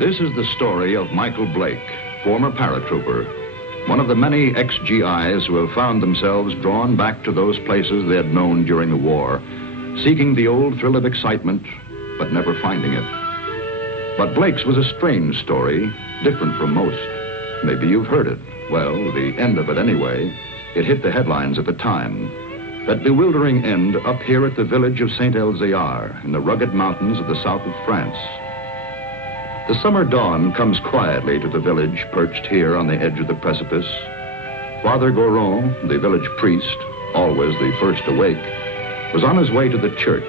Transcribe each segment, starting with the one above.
This is the story of Michael Blake, former paratrooper, one of the many ex-GIs who have found themselves drawn back to those places they had known during the war, seeking the old thrill of excitement, but never finding it. But Blake's was a strange story, different from most. Maybe you've heard it. Well, the end of it anyway. It hit the headlines at the time. That bewildering end up here at the village of Saint-Elzéar in the rugged mountains of the south of France. The summer dawn comes quietly to the village perched here on the edge of the precipice. Father Goron, the village priest, always the first awake, was on his way to the church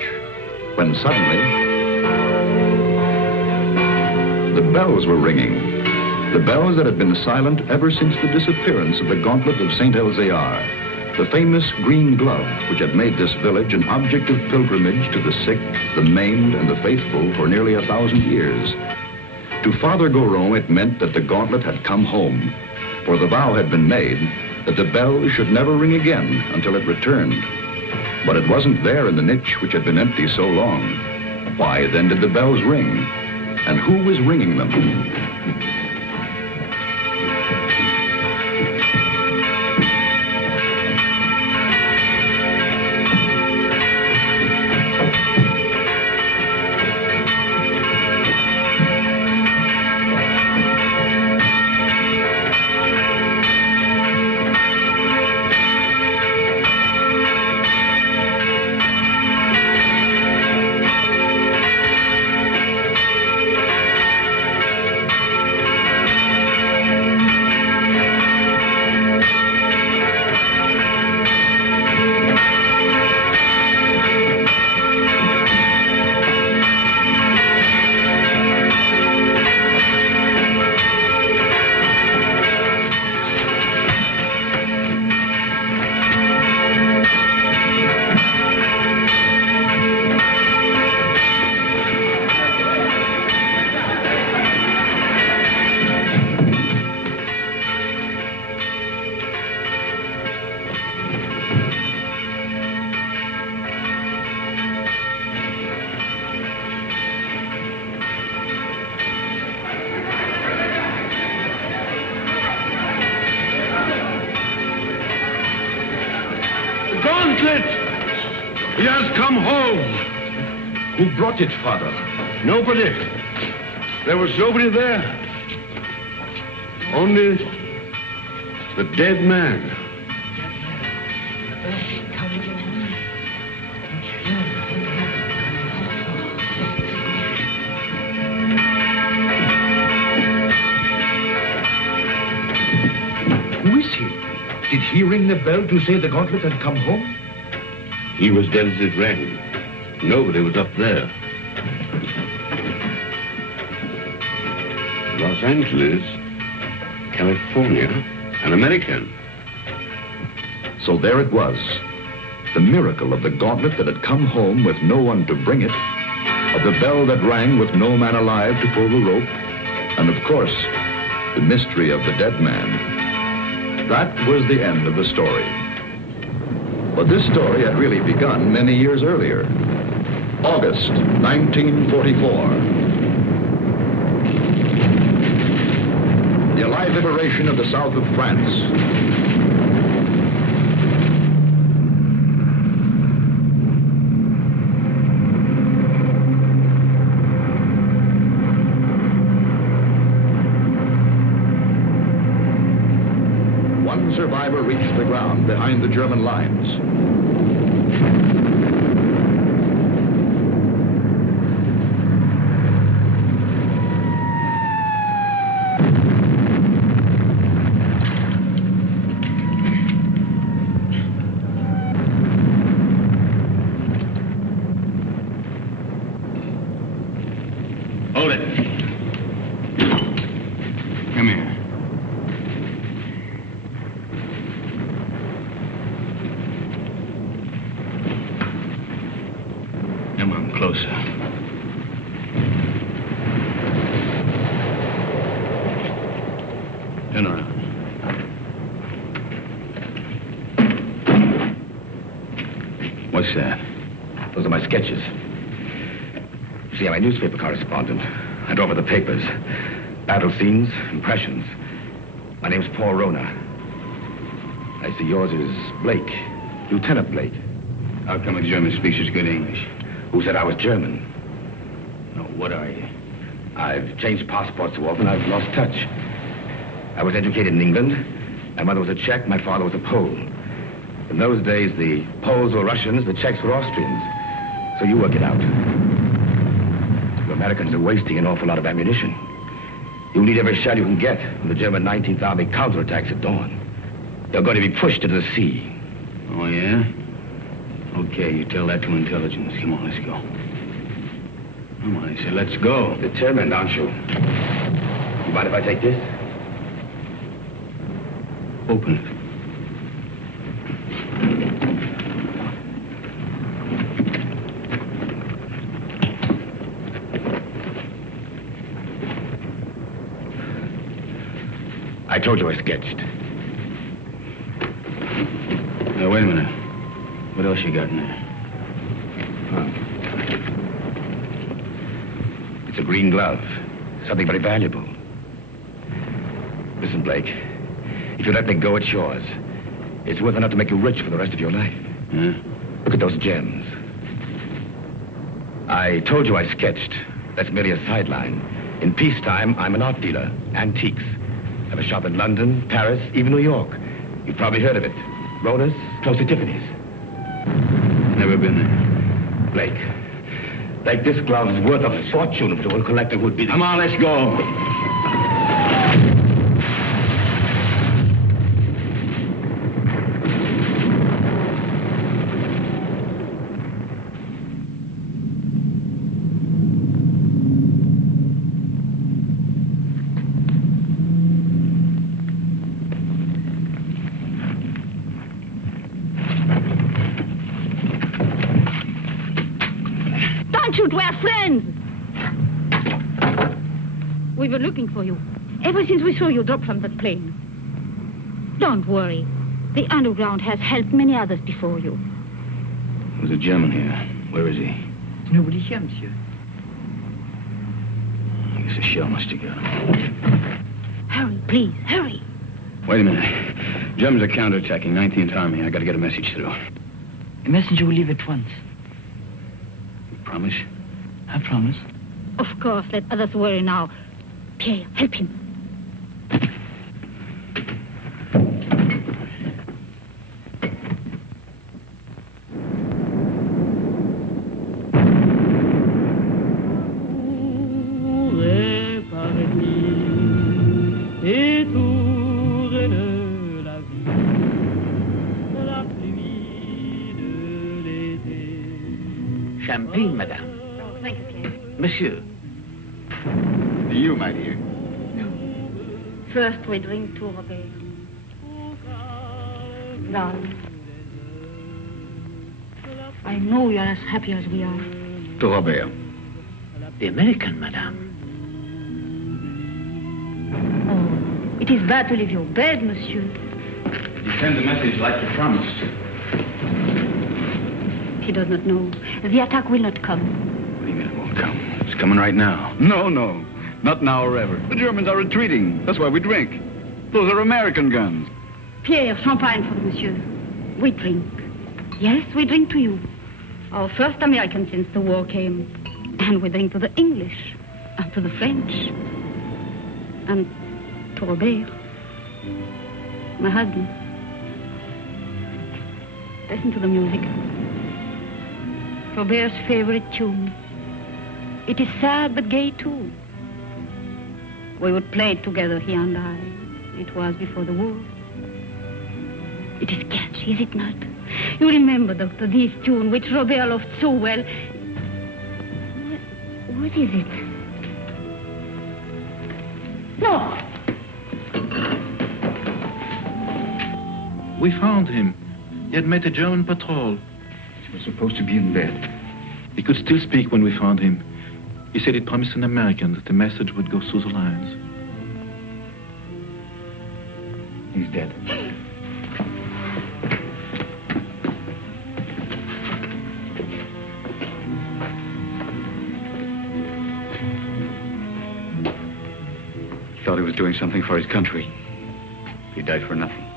when suddenly the bells were ringing. The bells that had been silent ever since the disappearance of the Gauntlet of Saint-Elzéar, the famous green glove which had made this village an object of pilgrimage to the sick, the maimed, and the faithful for nearly 1,000 years. To Father Goron, it meant that the Gauntlet had come home, for the vow had been made that the bells should never ring again until it returned. But it wasn't there in the niche which had been empty so long. Why then did the bells ring? And who was ringing them? He has come home. Who brought it, Father? Nobody. There was nobody there. Only the dead man. Who is he? Did he ring the bell to say the Gauntlet had come home? He was dead as it rang. Nobody was up there. Los Angeles, California, an American. So there it was. The miracle of the Gauntlet that had come home with no one to bring it, of the bell that rang with no man alive to pull the rope, and of course, the mystery of the dead man. That was the end of the story. But this story had really begun many years earlier. August 1944. The Allied liberation of the south of France. One survivor reached the ground behind the German lines. Hold it. Come here. Come on, closer. Turn around. What's that? Those are my sketches. See, I'm a newspaper correspondent. I draw for the papers. Battle scenes, impressions. My name's Paul Rona. I see yours is Blake. Lieutenant Blake. How come a German speaks such good English? Who said I was German? No, what are you? I've changed passports so often I've lost touch. I was educated in England. My mother was a Czech, my father was a Pole. In those days, the Poles were Russians, the Czechs were Austrians. So you work it out. You Americans are wasting an awful lot of ammunition. You'll need every shell you can get when the German 19th Army counterattacks at dawn. You're going to be pushed into the sea. Oh, yeah? Okay, you tell that to intelligence. Come on, let's go. Come on, I said, let's go. Determined, aren't you? You mind if I take this? Open it. I told you I sketched. Now, wait a minute. What else you got in there? It's a green glove. Something very valuable. Listen, Blake. If you let me go, it's yours. It's worth enough to make you rich for the rest of your life. Yeah? Look at those gems. I told you I sketched. That's merely a sideline. In peacetime, I'm an art dealer. Antiques. I have a shop in London, Paris, even New York. You've probably heard of it. Rona's, close to Tiffany's. Never been there. Blake, this glove's worth a fortune to a collector who'd be... Come on, let's go. Shoot, we're friends. We were looking for you ever since we saw you drop from that plane. Don't worry. The underground has helped many others before you. There's a German here. Where is he? Nobody here, monsieur. I guess a shell must have got him. Hurry, please, hurry. Wait a minute. Germans are counterattacking 19th Army. I got to get a message through. A messenger will leave at once. Promise? I promise. Of course, let others worry now. Pierre, help him. Champagne, madame. Oh, thank you, Pierre. Monsieur. You, my dear. First we drink to Robert. Darling, I know you're as happy as we are. To Robert. The American, madame. Oh, it is bad to leave your bed, monsieur. You send the message like you promised. He does not know. The attack will not come. What do you mean it won't come? It's coming right now. No. Not now or ever. The Germans are retreating. That's why we drink. Those are American guns. Pierre, champagne for monsieur. We drink. Yes, we drink to you. Our first American since the war came. And we drink to the English. And to the French. And to Robert. My husband. Listen to the music. Robert's favorite tune. It is sad but gay too. We would play it together, he and I. It was before the war. It is catchy, is it not? You remember, Doctor, this tune which Robert loved so well. What is it? No! We found him. He had met a German patrol. He was supposed to be in bed. He could still speak when we found him. He said he'd promised an American that the message would go through the lines. He's dead. was doing something for his country. He died for nothing.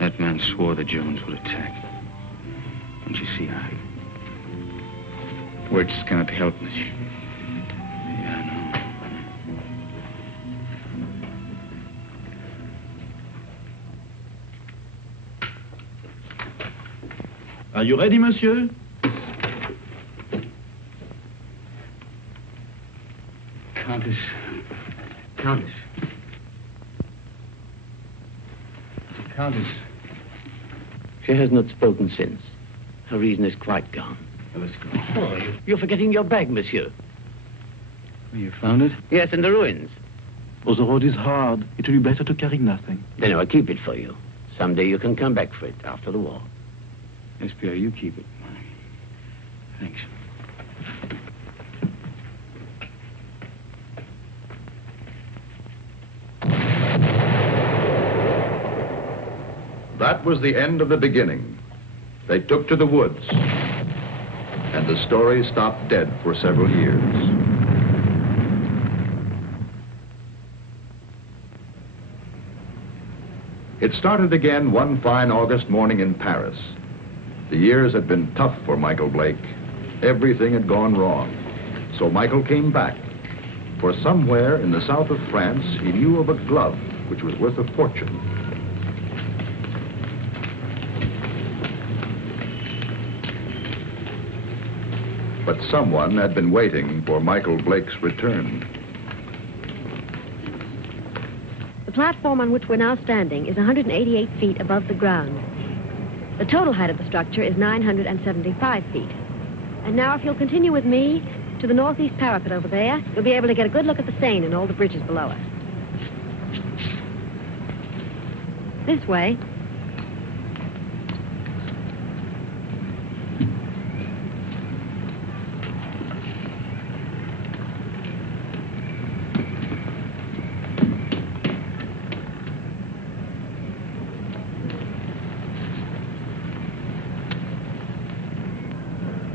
That man swore the Germans would attack. Don't you see, I... Words cannot help, monsieur. Yeah, I know. Are you ready, monsieur? Countess. Countess. Countess. She has not spoken since. Her reason is quite gone. Well, let's go. Oh, you're forgetting your bag, monsieur. You found it? Yes, in the ruins. Oh, the road is hard. It will be better to carry nothing. Then I'll keep it for you. Someday you can come back for it after the war. Yes, Pierre, you keep it. Thanks. That was the end of the beginning. They took to the woods, and the story stopped dead for several years. It started again one fine August morning in Paris. The years had been tough for Michael Blake. Everything had gone wrong. So Michael came back. For somewhere in the south of France, he knew of a glove which was worth a fortune. But someone had been waiting for Michael Blake's return. The platform on which we're now standing is 188 feet above the ground. The total height of the structure is 975 feet. And now if you'll continue with me to the northeast parapet over there, you'll be able to get a good look at the Seine and all the bridges below us. This way.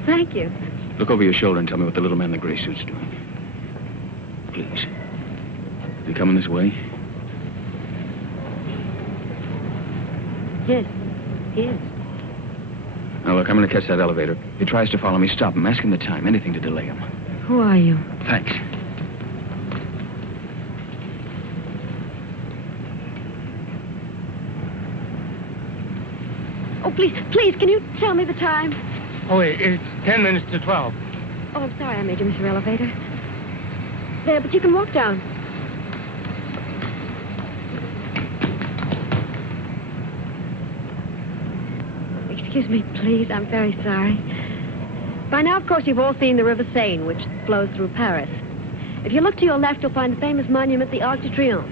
Thank you. Look over your shoulder and tell me what the little man in the gray suit's doing. Please. Is he coming this way? Yes, he is. Now, look, I'm going to catch that elevator. If he tries to follow me, stop him. Ask him the time. Anything to delay him. Who are you? Thanks. Oh, please, can you tell me the time? Oh, it's 10 minutes to 12. Oh, I'm sorry I made you miss your elevator. There, but you can walk down. Excuse me, please. I'm very sorry. By now, of course, you've all seen the River Seine, which flows through Paris. If you look to your left, you'll find the famous monument, the Arc de Triomphe.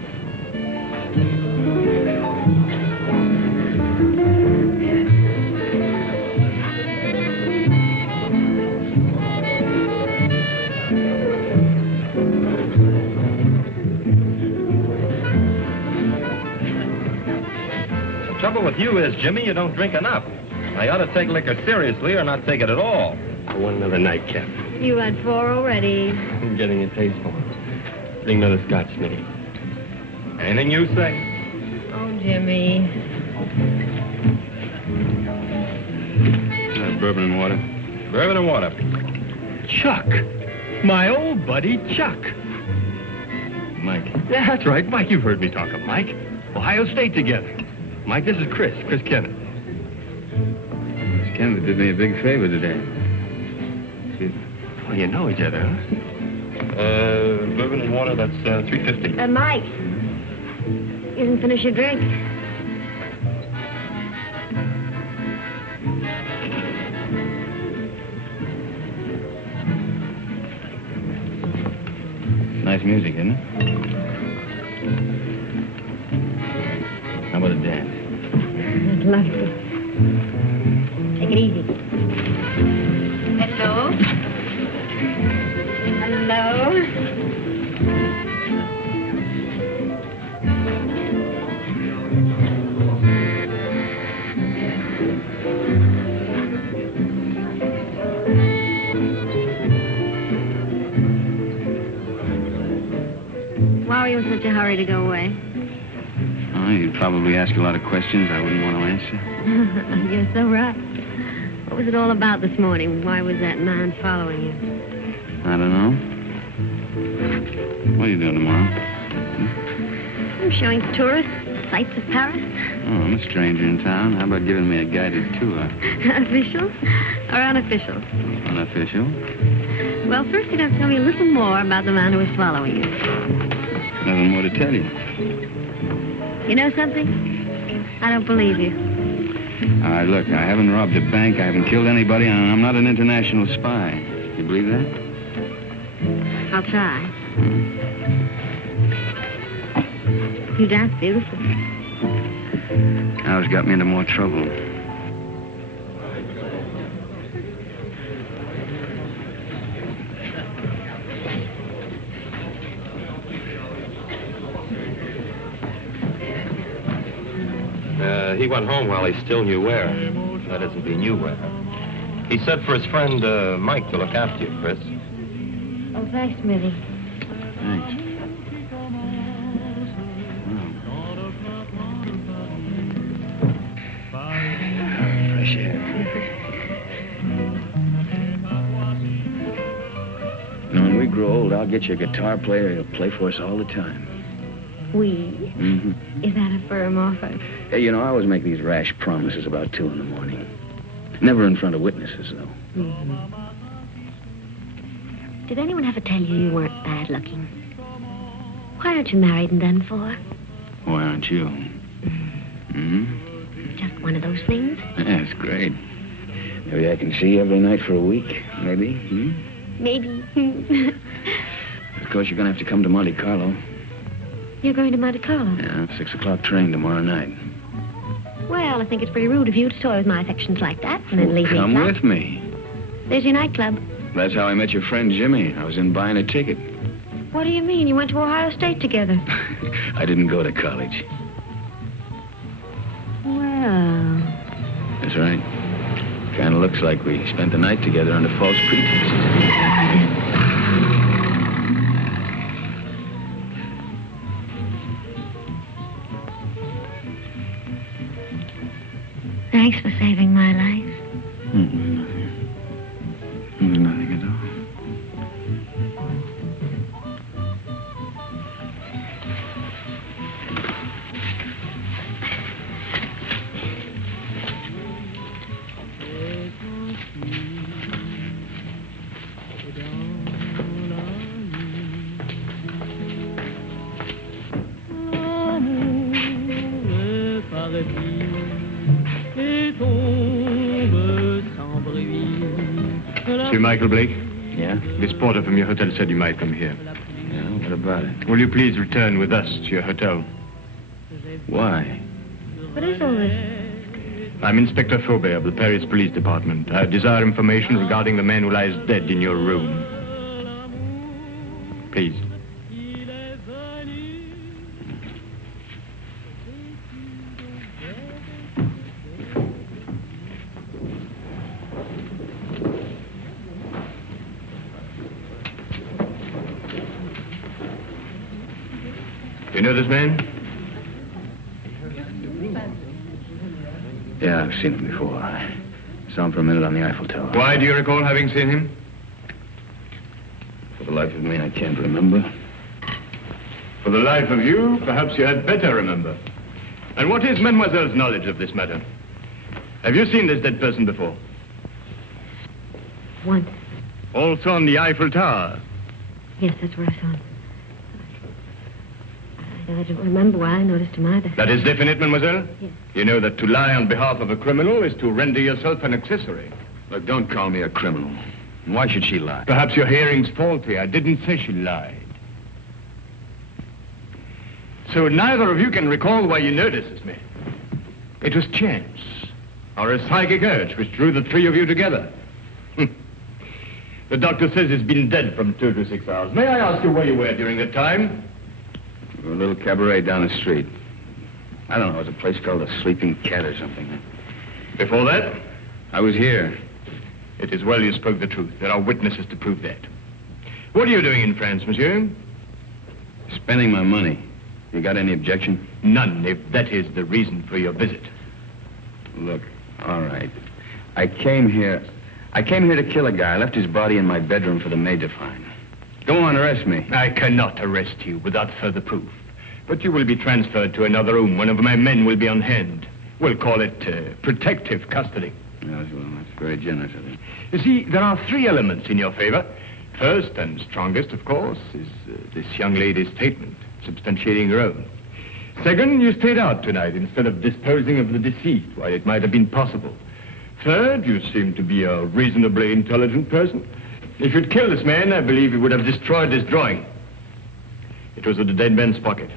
The trouble with you is, Jimmy, you don't drink enough. I ought to take liquor seriously or not take it at all. I want another nightcap. You had 4 already. I'm getting a taste for it. Bring another scotch, Smitty. Anything you say. Oh, Jimmy. Bourbon and water. Bourbon and water. Chuck. My old buddy, Chuck. Mike. Yeah, that's right. Mike, you've heard me talk of Mike. Ohio State together. Mike, this is Chris Kenneth. Miss Kennedy did me a big favor today. Well, you know each other, huh? Bourbon and water, that's $3.50. Mike. You didn't finish your drink. Nice music, isn't it? How about a dance? Lovely. Take it easy. Hello? Hello? Why were you in such a hurry to go away? Oh, you'd probably ask a lot of questions I wouldn't want to answer. You're so right. What was it all about this morning? Why was that man following you? I don't know. What are you doing tomorrow? I'm showing tourists sights of Paris. Oh, I'm a stranger in town. How about giving me a guided tour? Official or unofficial? Unofficial. Well, first you'd have to tell me a little more about the man who was following you. Nothing more to tell you. You know something? I don't believe you. All right, look, I haven't robbed a bank, I haven't killed anybody, and I'm not an international spy. You believe that? I'll try. You dance beautifully. Now it's got me into more trouble. He went home while he still knew where. That is, if he knew where. He said for his friend Mike to look after you, Chris. Oh, thanks, Smithy. Thanks. Fresh air. When we grow old, I'll get you a guitar player who'll play for us all the time. We? Mm-hmm. Is that a firm offer? Hey, you know, I always make these rash promises about 2 in the morning. Never in front of witnesses, though. Mm-hmm. Did anyone ever tell you weren't bad looking? Why aren't you married and done for? Why aren't you? Mm-hmm. Just one of those things? Yeah, it's great. Maybe I can see you every night for a week. Maybe. Hmm? Maybe. Of course, you're going to have to come to Monte Carlo. You're going to Monte Carlo? Yeah, 6 o'clock train tomorrow night. Well, I think it's pretty rude of you to toy with my affections like that and then leave me Come flat. with me. There's your nightclub. That's how I met your friend Jimmy. I was in buying a ticket. What do you mean? You went to Ohio State together. I didn't go to college. Well... That's right. Kind of looks like we spent the night together under false pretenses. Thanks for saving my life. Nothing at all. Sir Michael Blake? Yeah? This porter from your hotel said you might come here. Yeah, what about it? Will you please return with us to your hotel? Why? What is all this? I'm Inspector Faubert of the Paris Police Department. I desire information regarding the man who lies dead in your room. Please. You know this man? Yeah, I've seen him before. I saw him for a minute on the Eiffel Tower. Why do you recall having seen him? For the life of me, I can't remember. For the life of you, perhaps you had better remember. And what is Mademoiselle's knowledge of this matter? Have you seen this dead person before? Once. Also on the Eiffel Tower? Yes, that's where I saw him. I don't remember why I noticed him either. That is definite, mademoiselle? Yes. You know that to lie on behalf of a criminal is to render yourself an accessory. Look, don't call me a criminal. Why should she lie? Perhaps your hearing's faulty. I didn't say she lied. So neither of you can recall why you noticed this man. It was chance, or a psychic urge which drew the 3 of you together. The doctor says he's been dead from 2 to 6 hours. May I ask you where you were during that time? A little cabaret down the street. I don't know, it was a place called the Sleeping Cat or something. Before that? I was here. It is well you spoke the truth. There are witnesses to prove that. What are you doing in France, monsieur? Spending my money. You got any objection? None, if that is the reason for your visit. Look, all right. I came here to kill a guy. I left his body in my bedroom for the maid to find. Go on, arrest me. I cannot arrest you without further proof. But you will be transferred to another room. One of my men will be on hand. We'll call it protective custody. Yes, well, that's very generous of you. You see, there are three elements in your favor. First and strongest, of course, is this young lady's statement, substantiating her own. Second, you stayed out tonight instead of disposing of the deceased while it might have been possible. Third, you seem to be a reasonably intelligent person. If you'd killed this man, I believe you would have destroyed this drawing. It was in the dead man's pocket.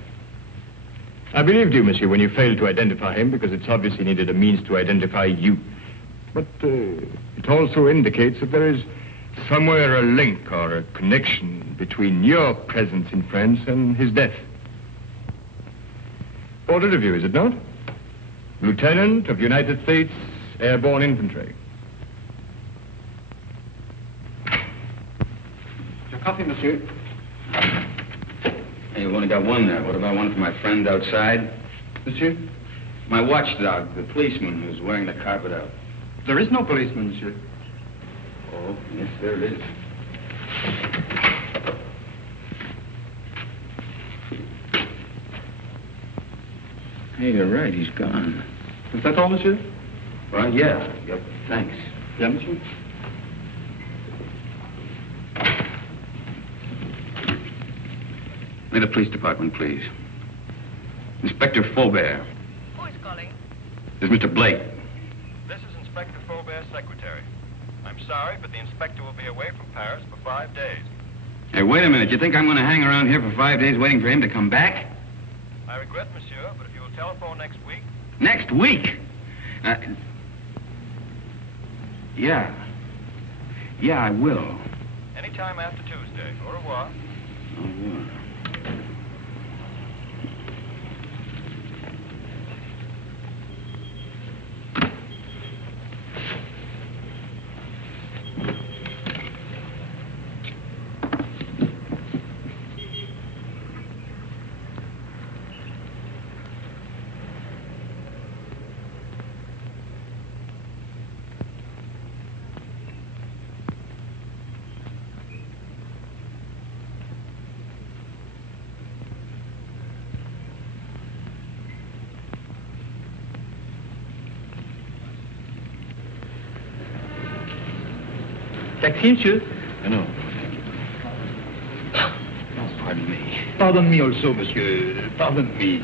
I believed you, monsieur, when you failed to identify him, because it's obvious he needed a means to identify you. But it also indicates that there is somewhere a link or a connection between your presence in France and his death. Portrait of you, is it not? Lieutenant of United States Airborne Infantry. Your coffee, monsieur. Hey, you've only got one there. What about one for my friend outside? Monsieur? My watchdog, the policeman who's wearing the carpet out. There is no policeman, monsieur. Oh, yes, there it is. Hey, you're right. He's gone. Is that all, monsieur? Well, yeah. Yep. Thanks. Yeah, monsieur? May the police department, please. Inspector Faubert. Who is calling? This is Mr. Blake. This is Inspector Faubert's secretary. I'm sorry, but the inspector will be away from Paris for 5 days. Hey, wait a minute. You think I'm going to hang around here for 5 days waiting for him to come back? I regret, monsieur, but if you will telephone next week... Next week? Yeah. Yeah, I will. Anytime after Tuesday. Au revoir. Au revoir. Taxi, monsieur? No. Oh, pardon me. Pardon me also, monsieur. Pardon me.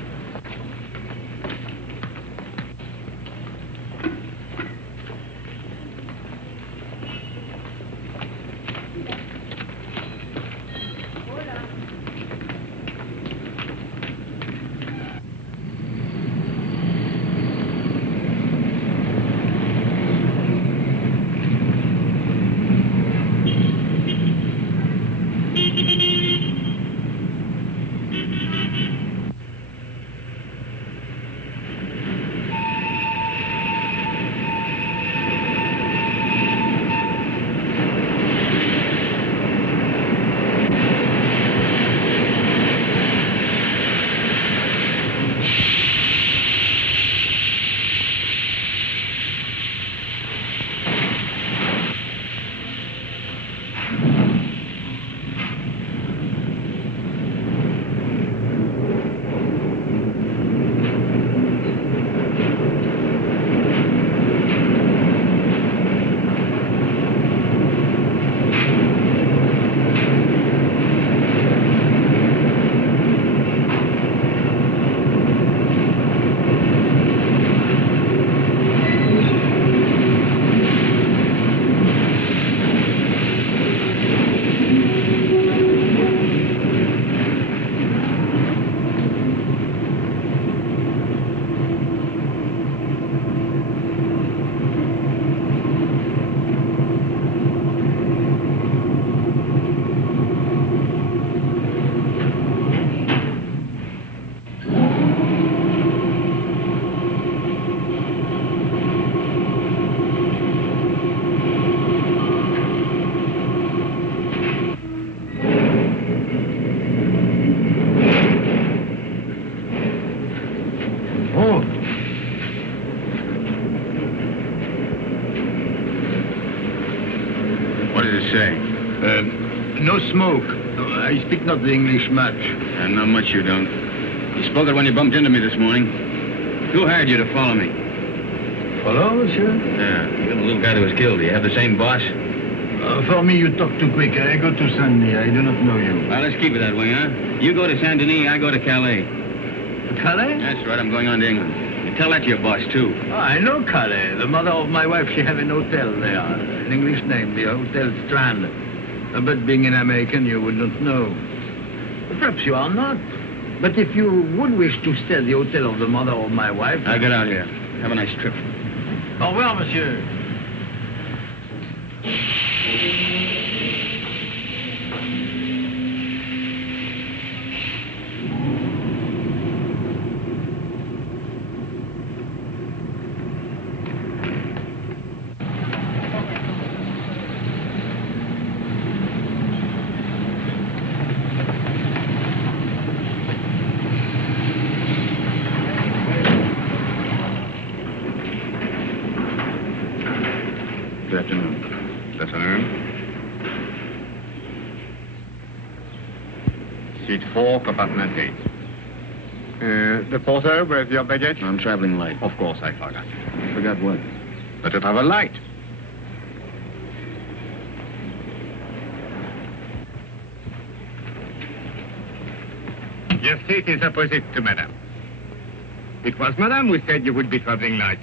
Oh. What does it say? No smoke. I speak not the English much. Not much you don't. You spoke it when you bumped into me this morning. Who hired you to follow me? Follow, monsieur? Yeah, you're the little guy that was killed. Do you have the same boss? For me, you talk too quick. I go to Saint-Denis. I do not know you. Well, let's keep it that way, huh? You go to Saint-Denis, I go to Calais. Calais? That's right, I'm going on to England. You tell that to your boss, too. Oh, I know Calais. The mother of my wife, she have an hotel there. An English name, the Hotel Strand. But being an American, you would not know. Perhaps you are not. But if you would wish to stay at the hotel of the mother of my wife... I'll get out here. Have a nice trip. Au revoir, monsieur. Good afternoon. Good afternoon. Seat 4, compartment 8. The porter, where's your baggage? I'm traveling light. Of course, I forgot. Forgot what? But you travel light. Your seat is opposite to Madame. It was Madame who said you would be traveling light.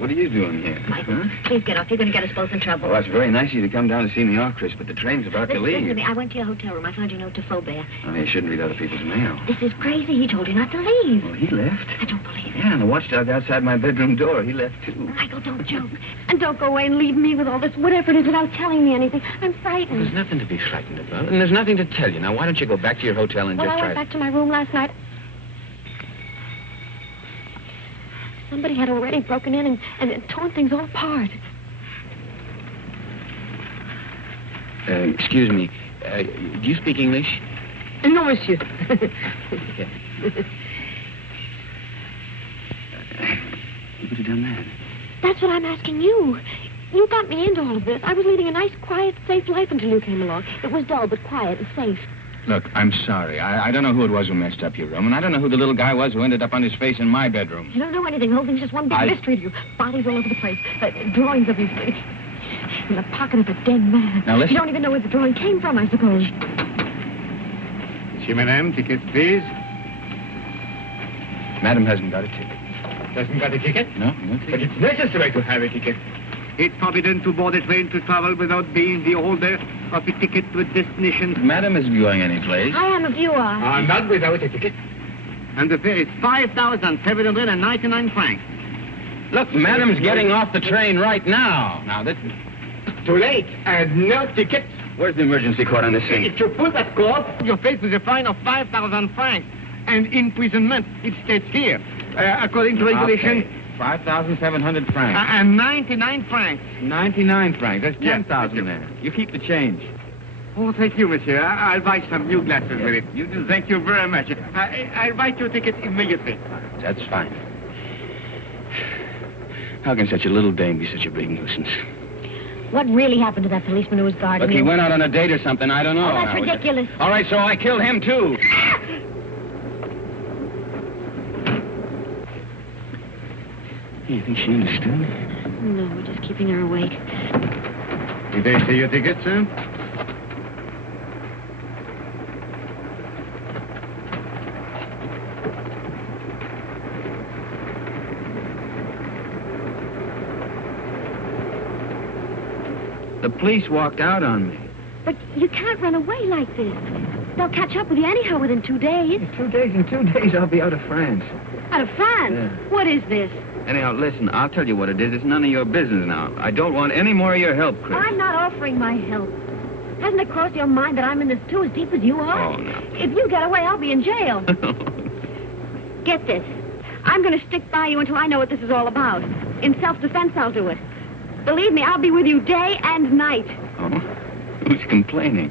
What are you doing here? Michael, please get off. You're going to get us both in trouble. Well, that's very nice of you to come down to see me off, Chris, but the train's about to Listen to leave. me. I went to your hotel room. I found your note to Flaubert. Oh, you shouldn't read other people's mail. This is crazy. He told you not to leave. Well, he left. I don't believe it. Yeah, and the watchdog outside my bedroom door, he left, too. Michael, don't joke. And don't go away and leave me with all this, whatever it is, without telling me anything. I'm frightened. There's nothing to be frightened about, and there's nothing to tell you. Now, why don't you go back to your hotel and Well, just I try... went back to my room last night. Somebody had already broken in and torn things all apart. Excuse me. Do you speak English? No, monsieur. You could have done that. That's what I'm asking you. You got me into all of this. I was leading a nice, quiet, safe life until you came along. It was dull, but quiet and safe. Look, I'm sorry. I don't know who it was who messed up your room, and I don't know who the little guy was who ended up on his face in my bedroom. You don't know anything. The whole thing's just one big mystery to you. Bodies all over the place. Drawings of his... in the pocket of a dead man. Now, listen. You don't even know where the drawing came from, I suppose. Monsieur, Madame, ticket, please. Madam hasn't got a ticket. Doesn't got a ticket? No ticket. But it's necessary to have a ticket. It's forbidden to board a train to travel without being the holder of a ticket to a destination. Madam isn't going anyplace. I am if you are. Not without a ticket. And the fare is 5,799 francs. Look, Madam's getting off the train right now. Now, this... Too late. And no ticket. Where's the emergency cord on this thing? If you pull that cord, you're faced with a fine of 5,000 francs. And imprisonment. It states here. According to regulation... Okay. 5,700 francs. And 99 francs. 99 francs. That's 10,000 Yes. there. You keep the change. Oh, thank you, monsieur. I'll buy some new glasses with it. You do. Thank you very much. I'll write your ticket immediately. That's fine. How can such a little dame be such a big nuisance? What really happened to that policeman who was guarding Look, he you? went out on a date or something. I don't know. Oh, that's ridiculous. All right, so I killed him, too. You think she understood? No, we're just keeping her awake. Did they see your ticket, sir? The police walked out on me. But you can't run away like this. They'll catch up with you anyhow within 2 days. In 2 days, I'll be out of France. Out of France? Yeah. What is this? Anyhow, listen, I'll tell you what it is. It's none of your business now. I don't want any more of your help, Chris. I'm not offering my help. Hasn't it crossed your mind that I'm in this too as deep as you are? Oh, no. If you get away, I'll be in jail. Get this. I'm going to stick by you until I know what this is all about. In self-defense, I'll do it. Believe me, I'll be with you day and night. Oh? Who's complaining?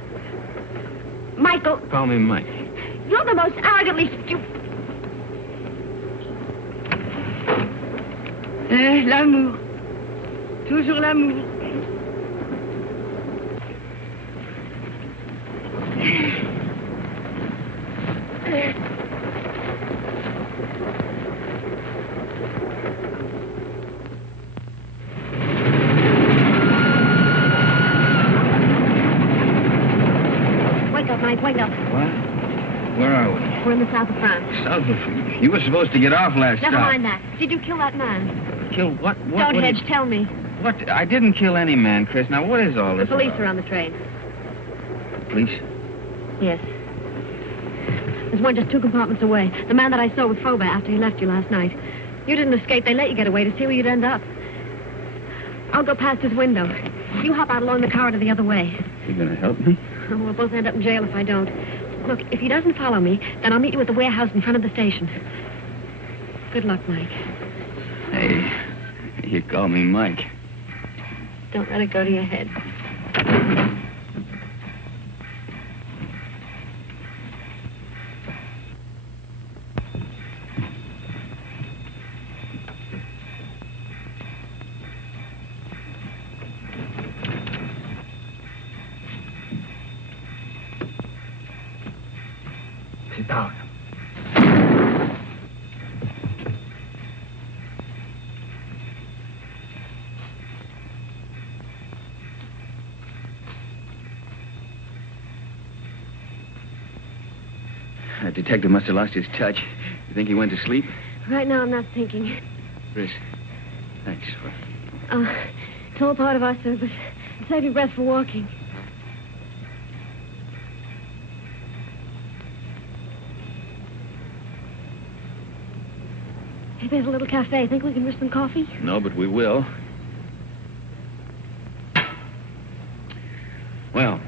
Michael, Call me Mike. you're the most arrogantly stupid... L'amour. Toujours l'amour. Wake up, Mike, wake up. What? Where are we? We're in the south of France. South of... You were supposed to get off last Never stop. mind that. Did you kill that man? Kill what? Don't what hedge, tell me. What? I didn't kill any man, Chris. Now, what is all The this police about? are on the train. Police? Yes. There's one just 2 compartments away. The man that I saw with Fauvet after he left you last night. You didn't escape. They let you get away to see where you'd end up. I'll go past his window. You hop out along the corridor the other way. You gonna help me? Oh, we'll both end up in jail if I don't. Look, if he doesn't follow me, then I'll meet you at the warehouse in front of the station. Good luck, Mike. Hey, you call me Mike. Don't let it go to your head. Sit down. That detective must have lost his touch. You think he went to sleep? Right now, I'm not thinking. Chris, thanks for... It's all part of our service. Save your breath for walking. Hey, there's a little cafe. Think we can risk some coffee? No, but we will. Well,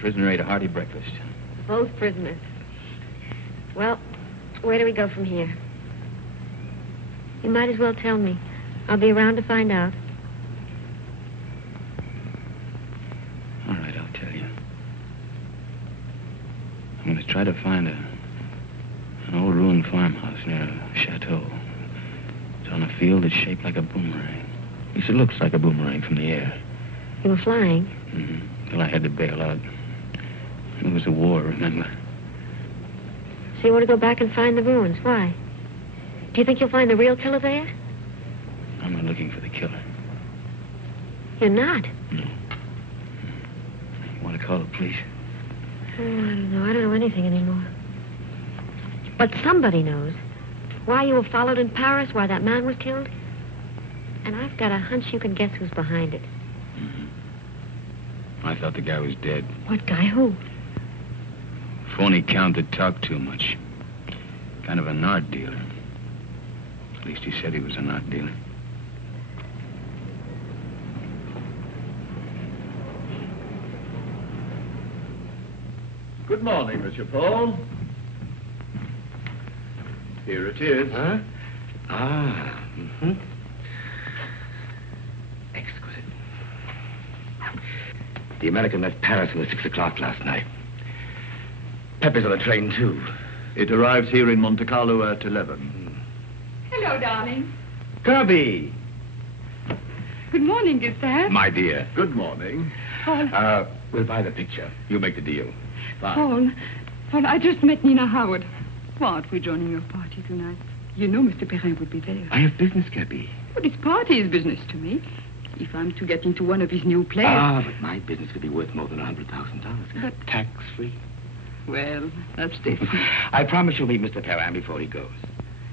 prisoner ate a hearty breakfast. Both prisoners. Well, where do we go from here? You might as well tell me. I'll be around to find out. All right, I'll tell you. I'm going to try to find an old ruined farmhouse near a chateau. It's on a field that's shaped like a boomerang. At least it looks like a boomerang from the air. You were flying? Mm-hmm. Till I had to bail out. It was a war, remember? So you want to go back and find the ruins? Why? Do you think you'll find the real killer there? I'm not looking for the killer. You're not? No. You want to call the police? Oh, I don't know. I don't know anything anymore. But somebody knows why you were followed in Paris, why that man was killed. And I've got a hunch you can guess who's behind it. Mm-hmm. I thought the guy was dead. What guy? Who? Phony count that talked too much. Kind of an art dealer. At least he said he was an art dealer. Good morning, Monsieur Paul. Here it is. Huh? Ah, mm-hmm. Exquisite. The American left Paris at 6 o'clock last night. Pepe's on the train, too. It arrives here in Monte Carlo at 11. Hello, darling. Kirby! Good morning, Gustave. My dear. Good morning. Paul. We'll buy the picture. You make the deal. Paul, I just met Nina Howard. Why aren't we joining your party tonight? You know Mr. Perrin would be there. I have business, Kirby. But his party is business to me. If I'm to get into one of his new plays... Ah, but my business could be worth more than $100,000. But... tax-free. Well, that's different. I promise you'll meet Mr. Perrin before he goes.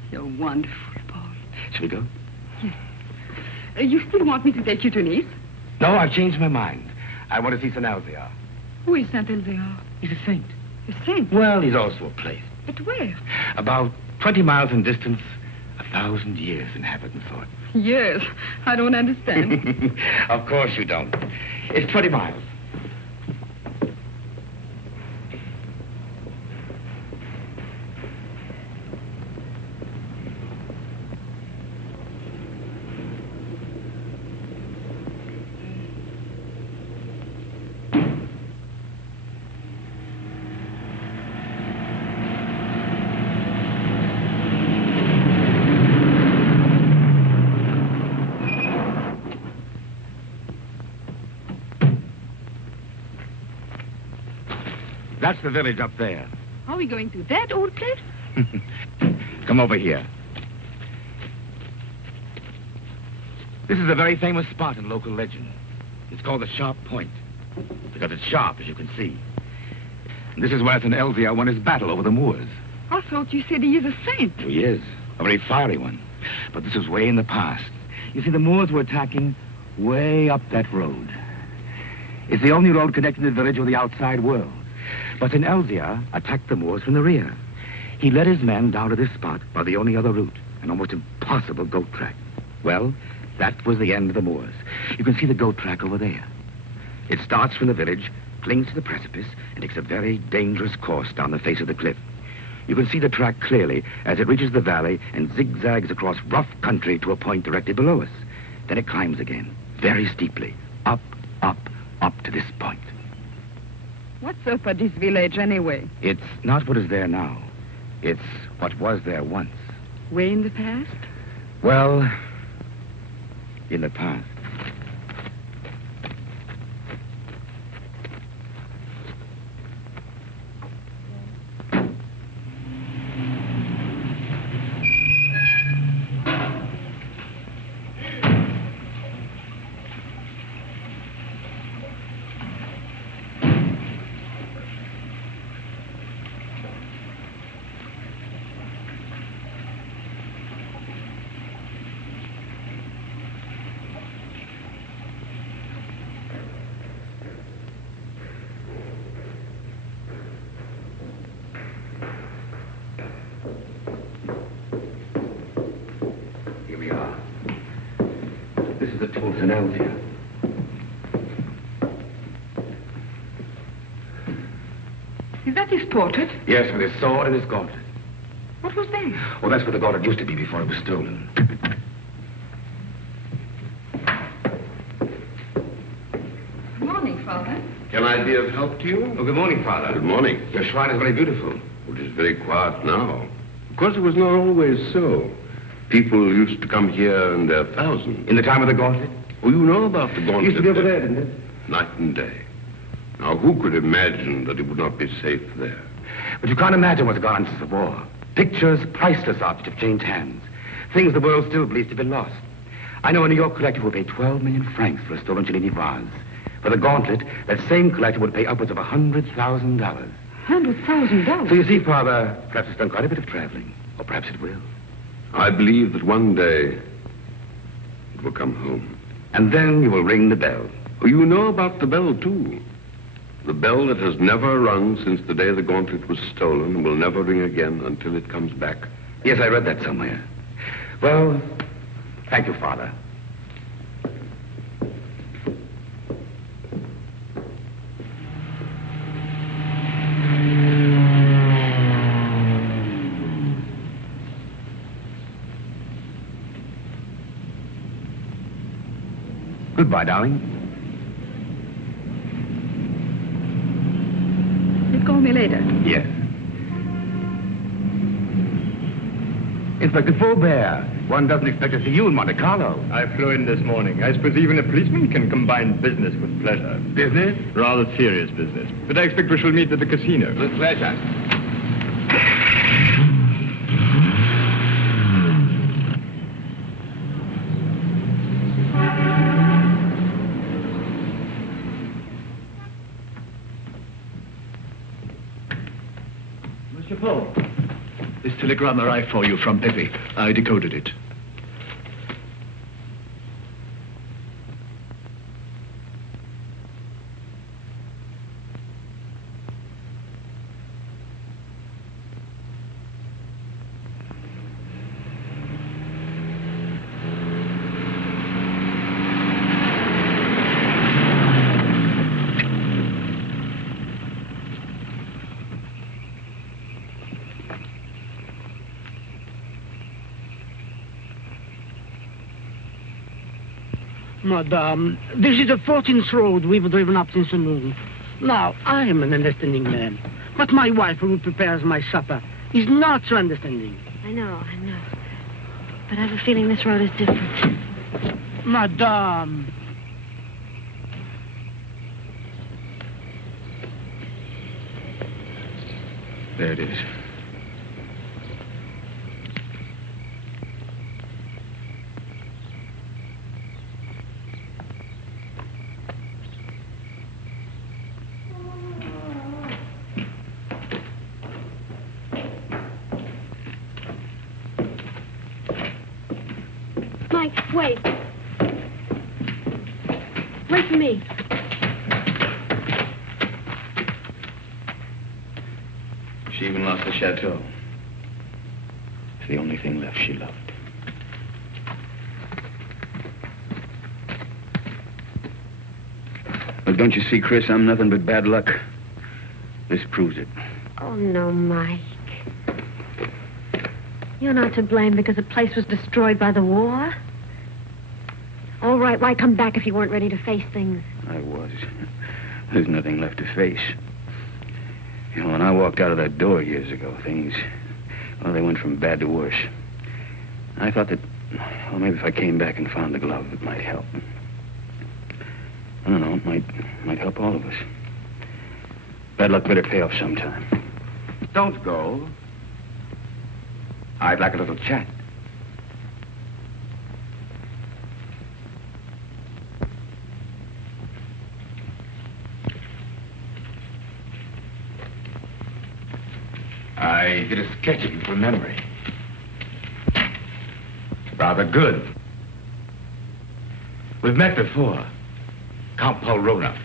You're wonderful, Paul. Shall we go? Yes. You still want me to take you to Nice? No, I've changed my mind. I want to see Saint Elzéar. Who is Saint Elzéar? He's a saint. A saint? Well, he's also a place. But where? About 20 miles in distance, 1,000 years in habit and thought. Yes, I don't understand. Of course you don't. It's 20 miles. That's the village up there. Are we going to that old place? Come over here. This is a very famous spot in local legend. It's called the Sharp Point, because it's sharp, as you can see. And this is where St. Elzevir won his battle over the Moors. I thought you said he is a saint. He is, a very fiery one. But this was way in the past. You see, the Moors were attacking way up that road. It's the only road connecting the village with the outside world. But St. Elzevir attacked the Moors from the rear. He led his men down to this spot by the only other route, an almost impossible goat track. Well, that was the end of the Moors. You can see the goat track over there. It starts from the village, clings to the precipice, and takes a very dangerous course down the face of the cliff. You can see the track clearly as it reaches the valley and zigzags across rough country to a point directly below us. Then it climbs again, very steeply, up, up, up to this point. What's up at this village anyway? It's not what is there now. It's what was there once. Way in the past? Well, in the past. St. Elzevir. Is that his portrait? Yes, with his sword and his gauntlet. What was that? Well, that's where the gauntlet used to be before it was stolen. Good morning, Father. Can I be of help to you? Oh, good morning, Father. Good morning. Your shrine is very beautiful. It is very quiet now. Of course, it was not always so. People used to come here in their thousands. In the time of the gauntlet? Oh, you know about the gauntlet. It used to be over there, didn't it? Night and day. Now, who could imagine that it would not be safe there? But you can't imagine what's gone on since the war. Pictures, priceless objects have changed hands. Things the world still believes to be lost. I know a New York collector will pay 12 million francs for a stolen Cellini vase. For the gauntlet, that same collector would pay upwards of $100,000. $100,000? So you see, Father, perhaps it's done quite a bit of traveling. Or perhaps it will. I believe that one day it will come home. And then you will ring the bell. Oh, you know about the bell, too. The bell that has never rung since the day the gauntlet was stolen and will never ring again until it comes back. Yes, I read that somewhere. Well, thank you, Father. Goodbye, darling. You call me later. Yes. Inspector Faubert, one doesn't expect to see you in Monte Carlo. I flew in this morning. I suppose even a policeman can combine business with pleasure. Business? Rather serious business. But I expect we shall meet at the casino. With pleasure. Monsieur Paul, this telegram arrived for you from Pepe. I decoded it. Madame, this is the 14th road we've driven up since noon. Now, I am an understanding man, but my wife, who prepares my supper, is not so understanding. I know. But I have a feeling this road is different. Madame. There it is. Mike, wait. Wait for me. She even lost the chateau. It's the only thing left she loved. Well, don't you see, Chris, I'm nothing but bad luck. This proves it. Oh, no, Mike. You're not to blame because the place was destroyed by the war. All right, why come back if you weren't ready to face things? I was. There's nothing left to face. You know, when I walked out of that door years ago, things, well, they went from bad to worse. I thought that, well, maybe if I came back and found the glove, it might help. I don't know, it might help all of us. Bad luck better pay off sometime. Don't go. I'd like a little chat. I did a sketching from memory. Rather good. We've met before. Count Polrona.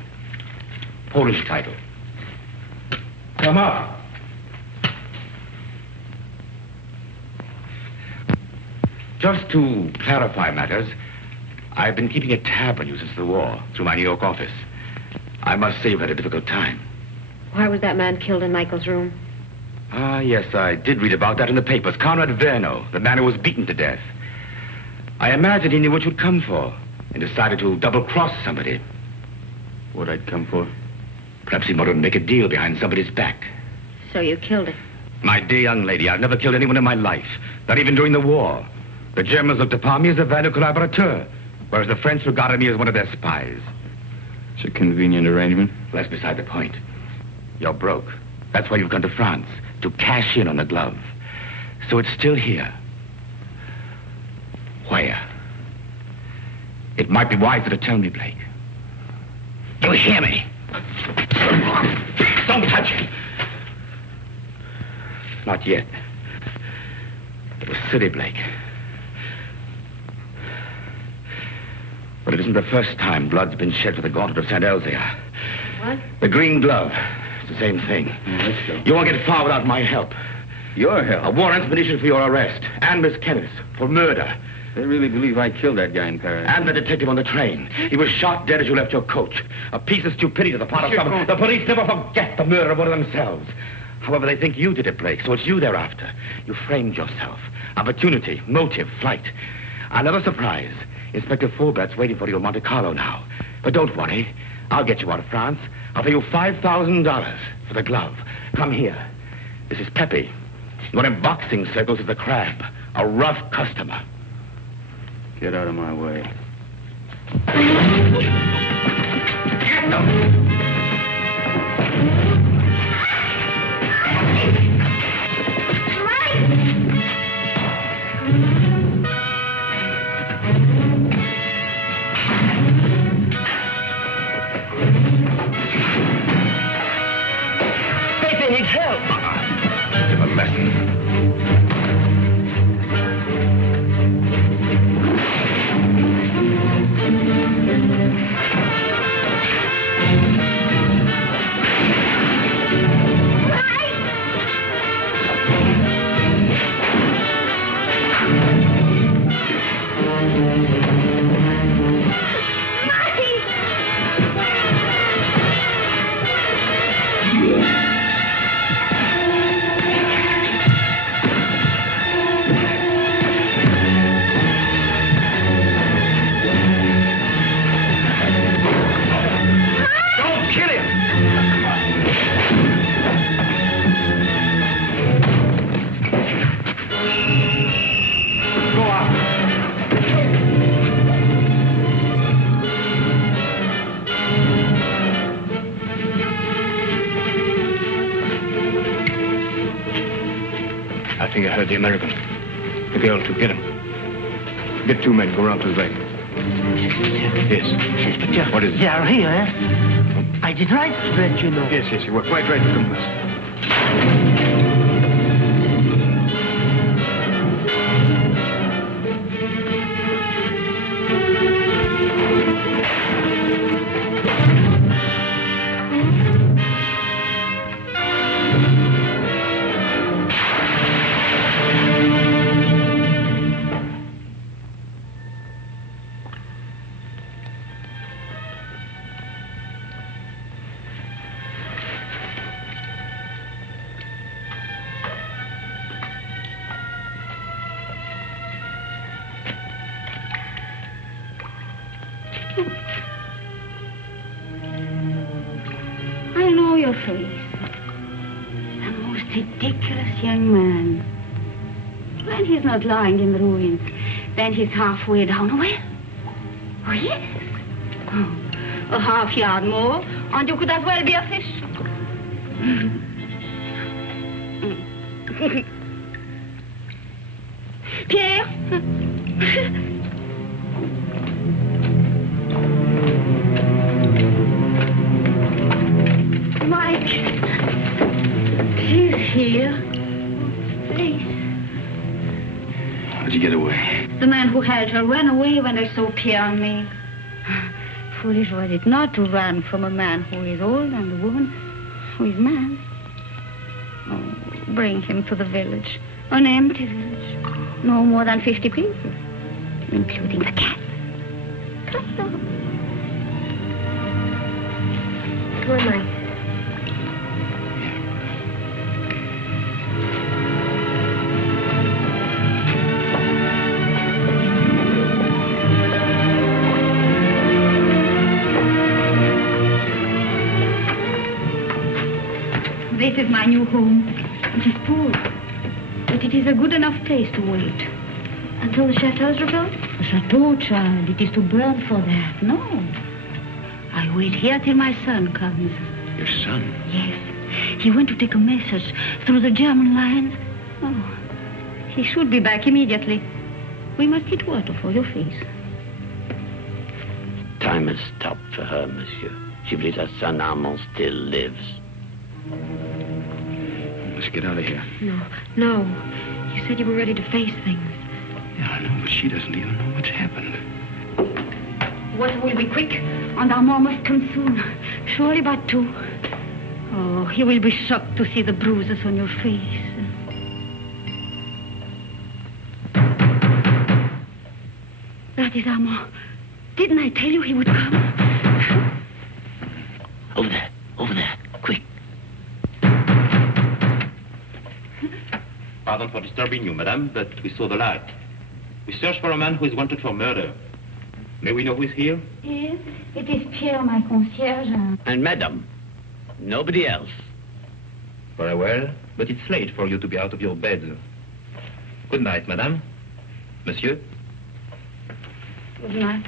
Polish title. Come up. Just to clarify matters, I've been keeping a tab on you since the war, through my New York office. I must say you've had a difficult time. Why was that man killed in Michael's room? Ah, yes, I did read about that in the papers. Conrad Verno, the man who was beaten to death. I imagined he knew what you'd come for and decided to double-cross somebody. What I'd come for? Perhaps he wanted to make a deal behind somebody's back. So you killed him? My dear young lady, I've never killed anyone in my life, not even during the war. The Germans looked upon me as a valuable collaborateur, whereas the French regarded me as one of their spies. It's a convenient arrangement. Well, that's beside the point. You're broke. That's why you've come to France, to cash in on the glove. So it's still here. Where? It might be wiser to tell me, Blake. Do you hear me? Don't touch it. Not yet. It was silly, Blake. But it isn't the first time blood's been shed for the gauntlet of St. Elzea. What? The green glove. It's the same thing. Let's go. You won't get far without my help. Your help? A warrant's been issued for your arrest. And Miss Kenneth for murder. They really believe I killed that guy in Paris. And the detective on the train. He was shot dead as you left your coach. A piece of stupidity to the part of some. The police never forget the murder of one of themselves. However, they think you did it, Blake, so it's you they're after. You framed yourself. Opportunity, motive, flight. Another surprise. Inspector Faubert's waiting for you in Monte Carlo now. But don't worry. I'll get you out of France. I'll pay you $5,000 for the glove. Come here. This is Pepe. Known in boxing circles as the Crab. A rough customer. Get out of my way. Get them! Pepe needs help. Give a lesson. think I heard the American. The girl too. Get him. Get 2 men. Go around to the right. Yes. Inspector. What is it? They are here, eh? I did right to let you know. Yes, you were quite right to come first. I know your face. A most ridiculous young man. When he's not lying in the ruins, then he's halfway down a well. Oh, yes. Oh, a half yard more, and you could as well be a fish. Pierre? Mike, she's here. Please. How'd you get away? The man who held her ran away when they saw Pierre and me. Foolish was it not to run from a man who is old and a woman who is mad. Oh, bring him to the village. An empty village. No more than 50 people, including the cat. Come on. Come on, Mike. This is my new home. It is poor, but it is a good enough place to wait. Until the chateau's rebuilt? The chateau, child, it is to burn for that. No. I wait here till my son comes. Your son? Yes. He went to take a message through the German lines. Oh, he should be back immediately. We must get water for your face. Time has stopped for her, monsieur. She believes her son Armand still lives. Let's get out of here. No. You said you were ready to face things. Yeah, I know, but she doesn't even know what's happened. Water will be quick, and Armand must come soon. Surely by 2. Oh, he will be shocked to see the bruises on your face. That is Armand. Didn't I tell you he would come? Over there, quick. Pardon for disturbing you, madame, but we saw the light. We search for a man who is wanted for murder. May we know who is here? Yes, it is Pierre, my concierge. And madame, nobody else. Very well, but it's late for you to be out of your bed. Good night, madame. Monsieur? Good night.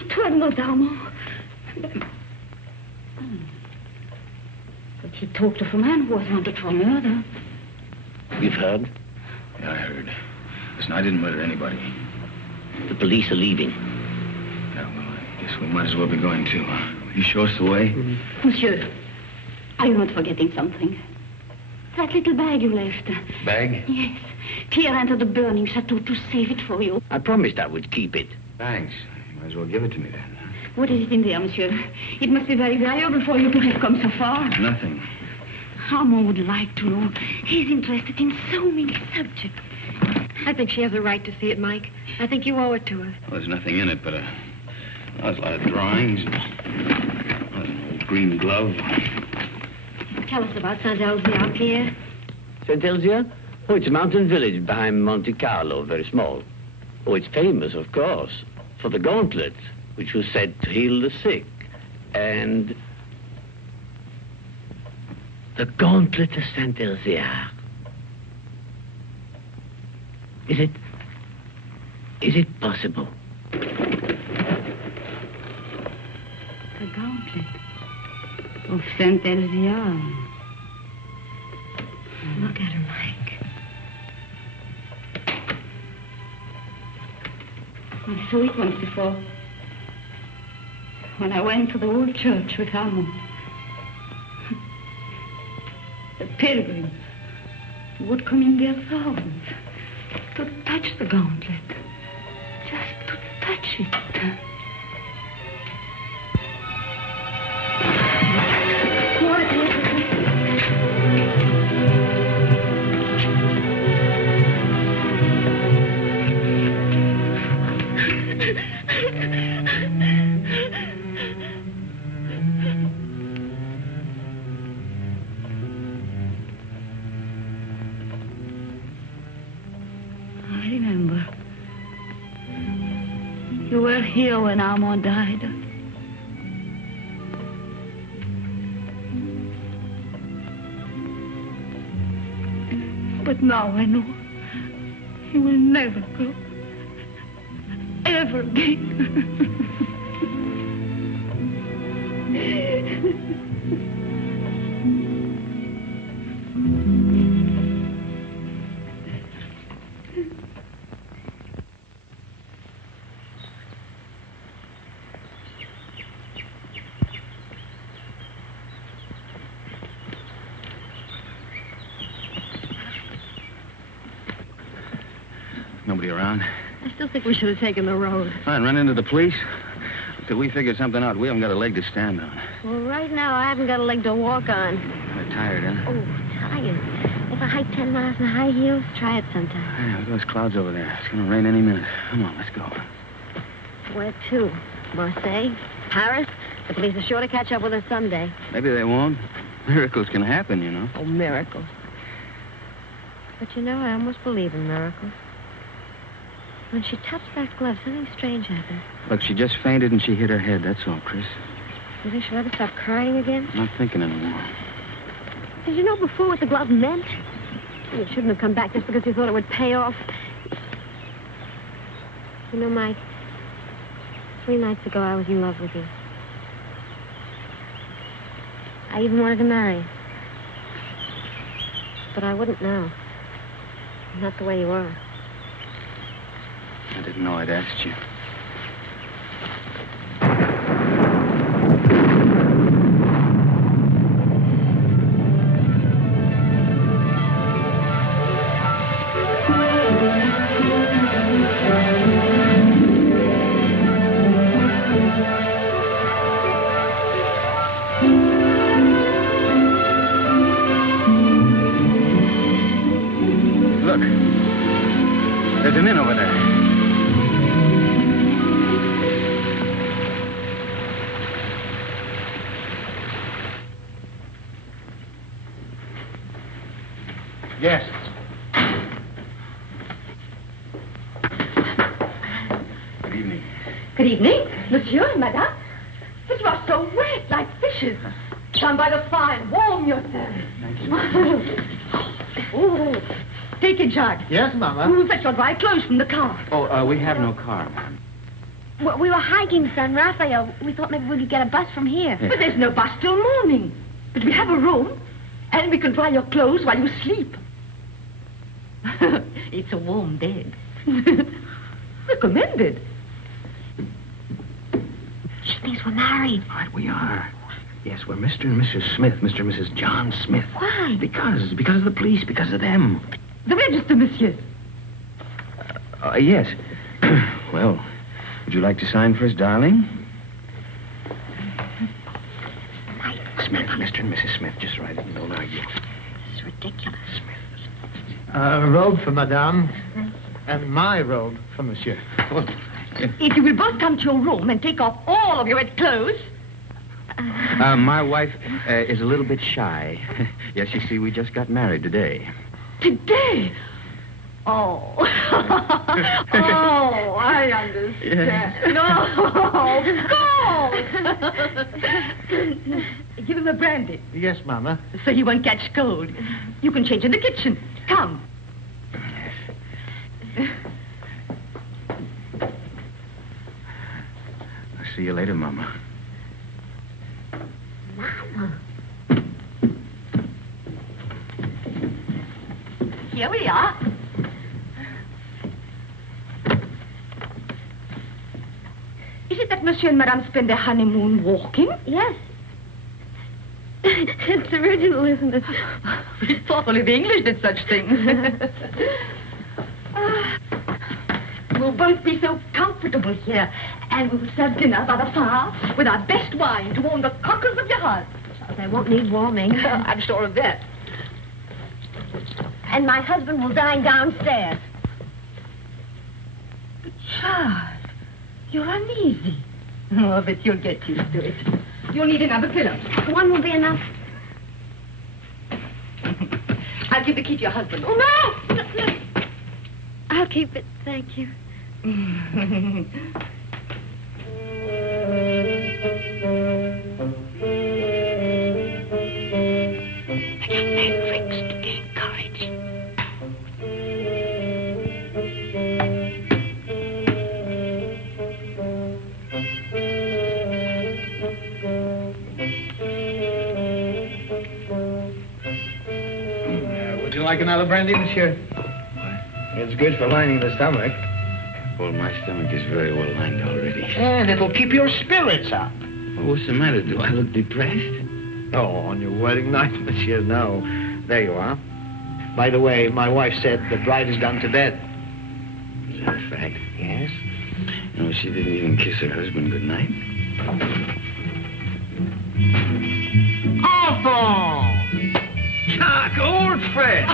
It was not Armand. But he talked of a man who was wanted for murder. You've heard? Yeah, I heard. Listen, I didn't murder anybody. The police are leaving. Yeah, well, I guess we might as well be going too. Will you show us the way? Monsieur, are you not forgetting something? That little bag you left. Bag? Yes. Pierre entered the burning chateau to save it for you. I promised I would keep it. Thanks. You might as well give it to me then. What is it in there, monsieur? It must be very valuable for you to have come so far. Nothing. Armand would like to know. He's interested in so many subjects. I think she has a right to see it, Mike. I think you owe it to her. Well, there's nothing in it but there's a lot of drawings and an old green glove. Tell us about Saint-Elzéar, Pierre. Saint-Elzéar? Oh, it's a mountain village behind Monte Carlo, very small. Oh, it's famous, of course, for the gauntlet, which was said to heal the sick. And the gauntlet of Saint-Elzéar. Is it possible? The gauntlet. of Saint Elzia. Look at her, Mike. I saw it once before. When I went to the old church with Armand. The pilgrims would come in their thousands to touch the gauntlet. Just to touch it. What is it? I remember. You were here when Armand died. But now I know he will never go. Ever again. Nobody around? I still think we should have taken the road. Fine, run into the police. Until we figure something out, we haven't got a leg to stand on. Well, right now, I haven't got a leg to walk on. Kind of tired, huh? Oh, tired. If I hike 10 miles in high heels, try it sometime. Yeah, look at those clouds over there. It's going to rain any minute. Come on, let's go. Where to? Marseille? Paris? The police are sure to catch up with us someday. Maybe they won't. Miracles can happen, you know. Oh, miracles. But you know, I almost believe in miracles. When she touched that glove, something strange happened. Look, she just fainted and she hit her head. That's all, Chris. You think she'll ever stop crying again? I'm not thinking anymore. Did you know before what the glove meant? You shouldn't have come back just because you thought it would pay off. You know, Mike, 3 nights ago I was in love with you. I even wanted to marry you. But I wouldn't now. Not the way you are. I didn't know I'd asked you. Look. There's an inn over there. Guests. Good evening. Good evening, monsieur and madame. But you are so wet, like fishes. Stand by the fire and warm yourselves. Thank you. Oh, take a jug. Yes, Mama. We'll fetch your dry clothes from the car. Oh, we have no car, ma'am. Well, we were hiking San Rafael. We thought maybe we could get a bus from here. But there's no bus till morning. But we have a room, and we can dry your clothes while you sleep. It's a warm bed. Recommended. She thinks we're married. Right, we are. Yes, we're Mr. and Mrs. Smith, Mr. and Mrs. John Smith. Why? Because of the police, because of them. The register, monsieur. Yes. Well, would you like to sign for us, darling? Smith, Mr. and Mrs. Smith, just write it and don't argue. This is ridiculous. A robe for Madame, and my robe for Monsieur. If you will both come to your room and take off all of your wet clothes. My wife is a little bit shy. Yes, you see, we just got married today. Today? Oh. Oh, I understand. No, go. Give him a brandy. Yes, Mama. So he won't catch cold. You can change in the kitchen. Come. I'll see you later, Mama. Mama. Here we are. Is it that Monsieur and Madame spend their honeymoon walking? Yes. It's original, isn't it? It's thought only the English did such things. We'll both be so comfortable here, and we will serve dinner by the fire with our best wine to warm the cockles of your hearts. They won't need warming. I'm sure of that. And my husband will dine downstairs. But, Charles, you're uneasy. Oh, but you'll get used to it. You'll need another pillow. One will be enough. I'll give the key to your husband. Oh, no! No. I'll keep it, thank you. Would you like another brandy, monsieur? It's good for lining the stomach. Well, my stomach is very well lined already. And it'll keep your spirits up. Well, what's the matter? Do I look depressed? Oh, on your wedding night, monsieur, no. There you are. By the way, my wife said the bride has gone to bed. Is that a fact? Yes. No, she didn't even kiss her husband goodnight. Alphonse! Chuck, old friend!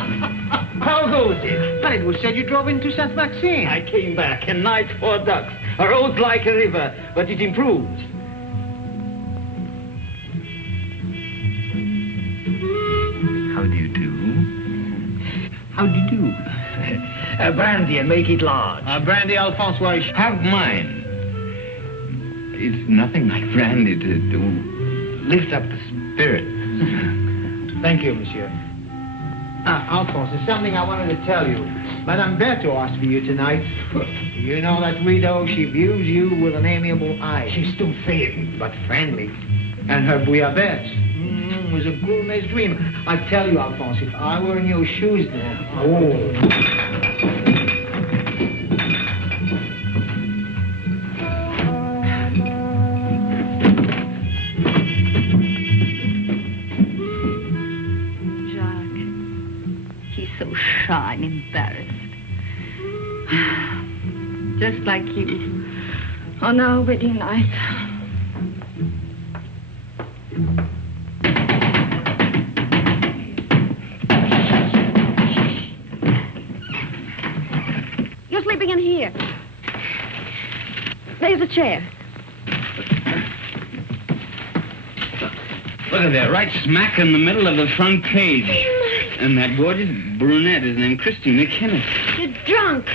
How goes it? But it was said you drove into Saint Maxime. I came back, a night for ducks. A road like a river, but it improves. How do you do? How do you do? A brandy and make it large. A brandy, Alphonse, why? Have mine. It's nothing like brandy to lift up the spirit. Thank you, monsieur. Alphonse, there's something I wanted to tell you. Madame Berthaud asked for you tonight. You know that widow, she views you with an amiable eye. She's still thin, but friendly. And her bouillabaisse was a gourmet's dream. I tell you, Alphonse, if I were in your shoes then... Oh... Shy and embarrassed. Just like you on our wedding night. You're sleeping in here. There's a chair. Look at that, right smack in the middle of the front page. And that gorgeous brunette is named Christine McKinnon. You're drunk.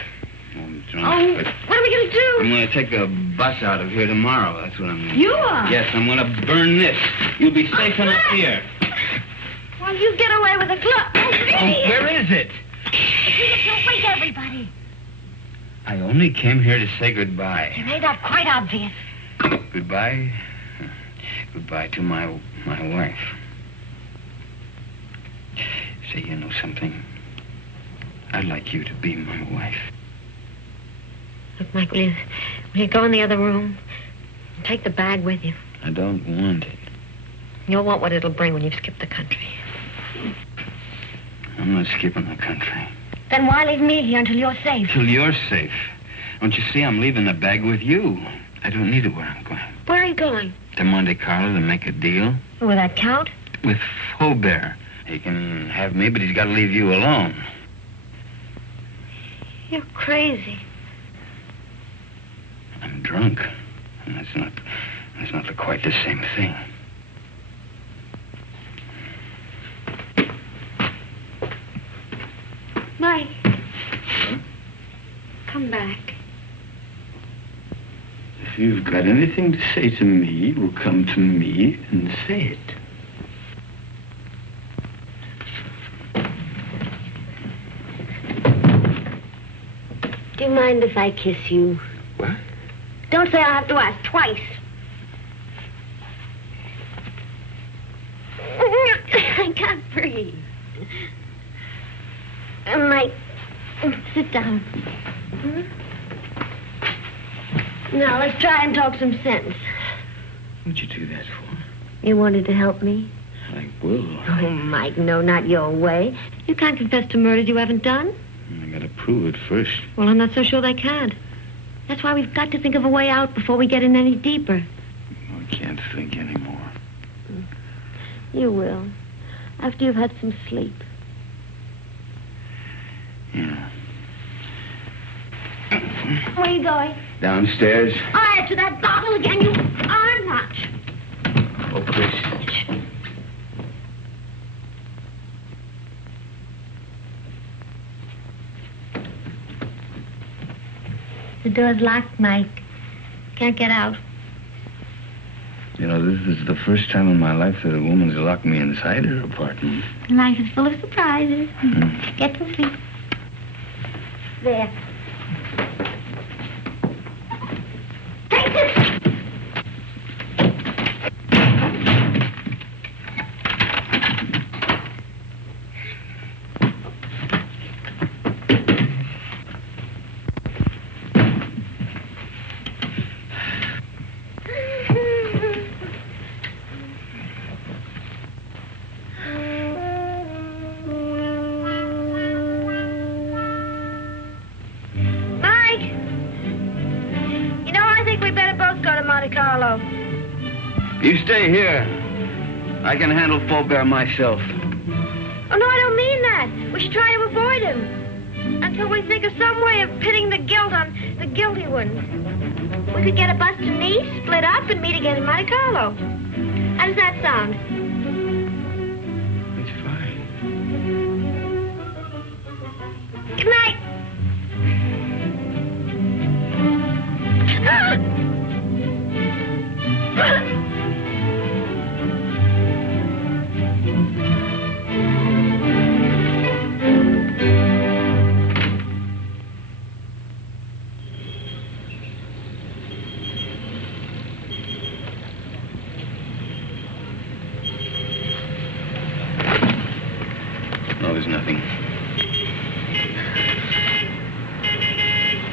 I'm drunk. Oh, but what are we going to do? I'm going to take a bus out of here tomorrow. That's what I'm going to do. You are? Yes, I'm going to burn this. You'll be safe enough here. Well, you get away with a glove. Oh, where is it? You'll wake everybody. I only came here to say goodbye. You made that quite obvious. Goodbye? Goodbye to my wife. Say, you know something? I'd like you to be my wife. Look, Mike, will you go in the other room? Take the bag with you. I don't want it. You'll want what it'll bring when you've skipped the country. I'm not skipping the country. Then why leave me here until you're safe? Till you're safe. Don't you see I'm leaving the bag with you? I don't need it where I'm going. Where are you going? To Monte Carlo to make a deal. With that Count? With Faubert. He can have me, but he's got to leave you alone. You're crazy. I'm drunk. And that's not quite the same thing. Mike. Huh? Come back. If you've got anything to say to me, well, come to me and say it. Do you mind if I kiss you? What? Don't say I'll have to ask twice. I can't breathe. Mike, Sit down. Now, let's try and talk some sense. What'd you do that for? You wanted to help me? I will. Oh, Mike, no, not your way. You can't confess to murders you haven't done. I gotta prove it first. Well, I'm not so sure they can't. That's why we've got to think of a way out before we get in any deeper. I can't think anymore. You will. After you've had some sleep. Yeah. Where are you going? Downstairs. To that bottle again, you are not. Oh, Chris. The door's locked, Mike. Can't get out. You know, this is the first time in my life that a woman's locked me inside her apartment. Life is full of surprises. Get some sleep. There. Take this! You stay here. I can handle Faubert myself. Oh, no, I don't mean that. We should try to avoid him. Until we think of some way of pitting the guilt on the guilty ones. We could get a bus to Nice, split up, and meet again in Monte Carlo. How does that sound? It's fine. Good night. No, there's nothing.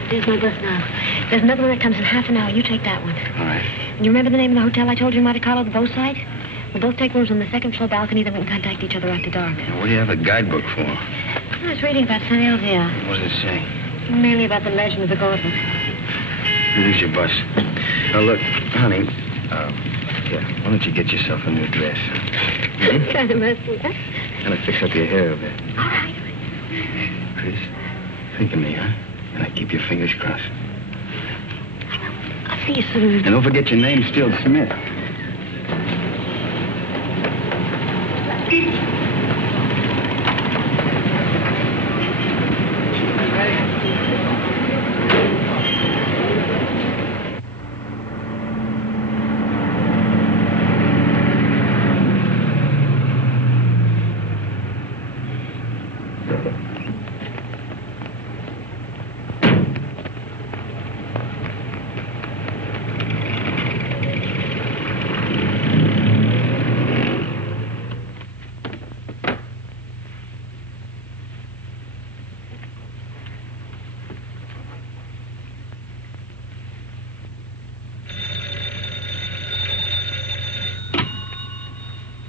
There's my bus now. There's another one that comes in half an hour. You take that one. All right. And you remember the name of the hotel I told you in Monte Carlo, the Beau site? We'll both take rooms on the second floor balcony, then we can contact each other after dark. Now, what do you have a guidebook for? I was reading about St. Elzea. What does it say? Mainly about the legend of the gauntlet. Here's your bus. Now, look, honey, here, why don't you get yourself a new dress? Kind of messy, huh? And fix up your hair a bit. All right. Chris, think of me, huh? And I keep your fingers crossed. I'll see you soon. And don't forget your name's still Smith.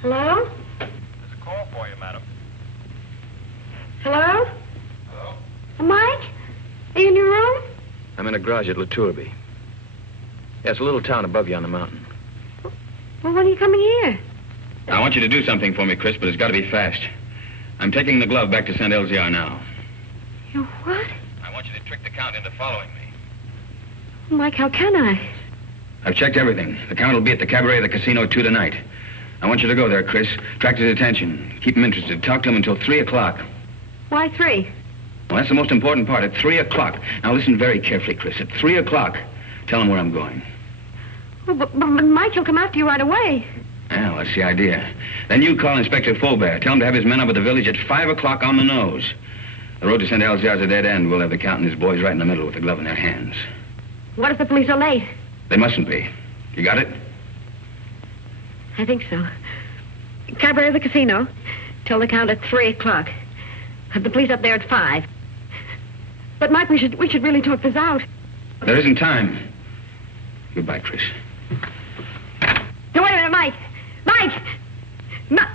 Hello? There's a call for you, madam. Hello? Hello? Mike? Are you in your room? I'm in a garage at La Tourby. Yeah, it's a little town above you on the mountain. Well, when are you coming here? I want you to do something for me, Chris, but it's got to be fast. I'm taking the glove back to St. Elzea now. You what? I want you to trick the Count into following me. Mike, how can I? I've checked everything. The Count will be at the cabaret of the casino 2 tonight. I want you to go there, Chris. Attract his attention. Keep him interested. Talk to him until 3 o'clock. Why 3? Well, that's the most important part. At 3 o'clock. Now, listen very carefully, Chris. At 3 o'clock, tell him where I'm going. Well, but Mike, he'll come after you right away. Well, that's the idea. Then you call Inspector Faubert. Tell him to have his men up at the village at 5 o'clock on the nose. The road to St. Elzea is a dead end. We'll have the Count and his boys right in the middle with the glove in their hands. What if the police are late? They mustn't be. You got it? I think so. Cabaret of the casino. Tell the Count at 3 o'clock. Have the police up there at 5. But, Mike, we should really talk this out. There isn't time. Goodbye, Trish. No, wait a minute, Mike. Mike! Mike!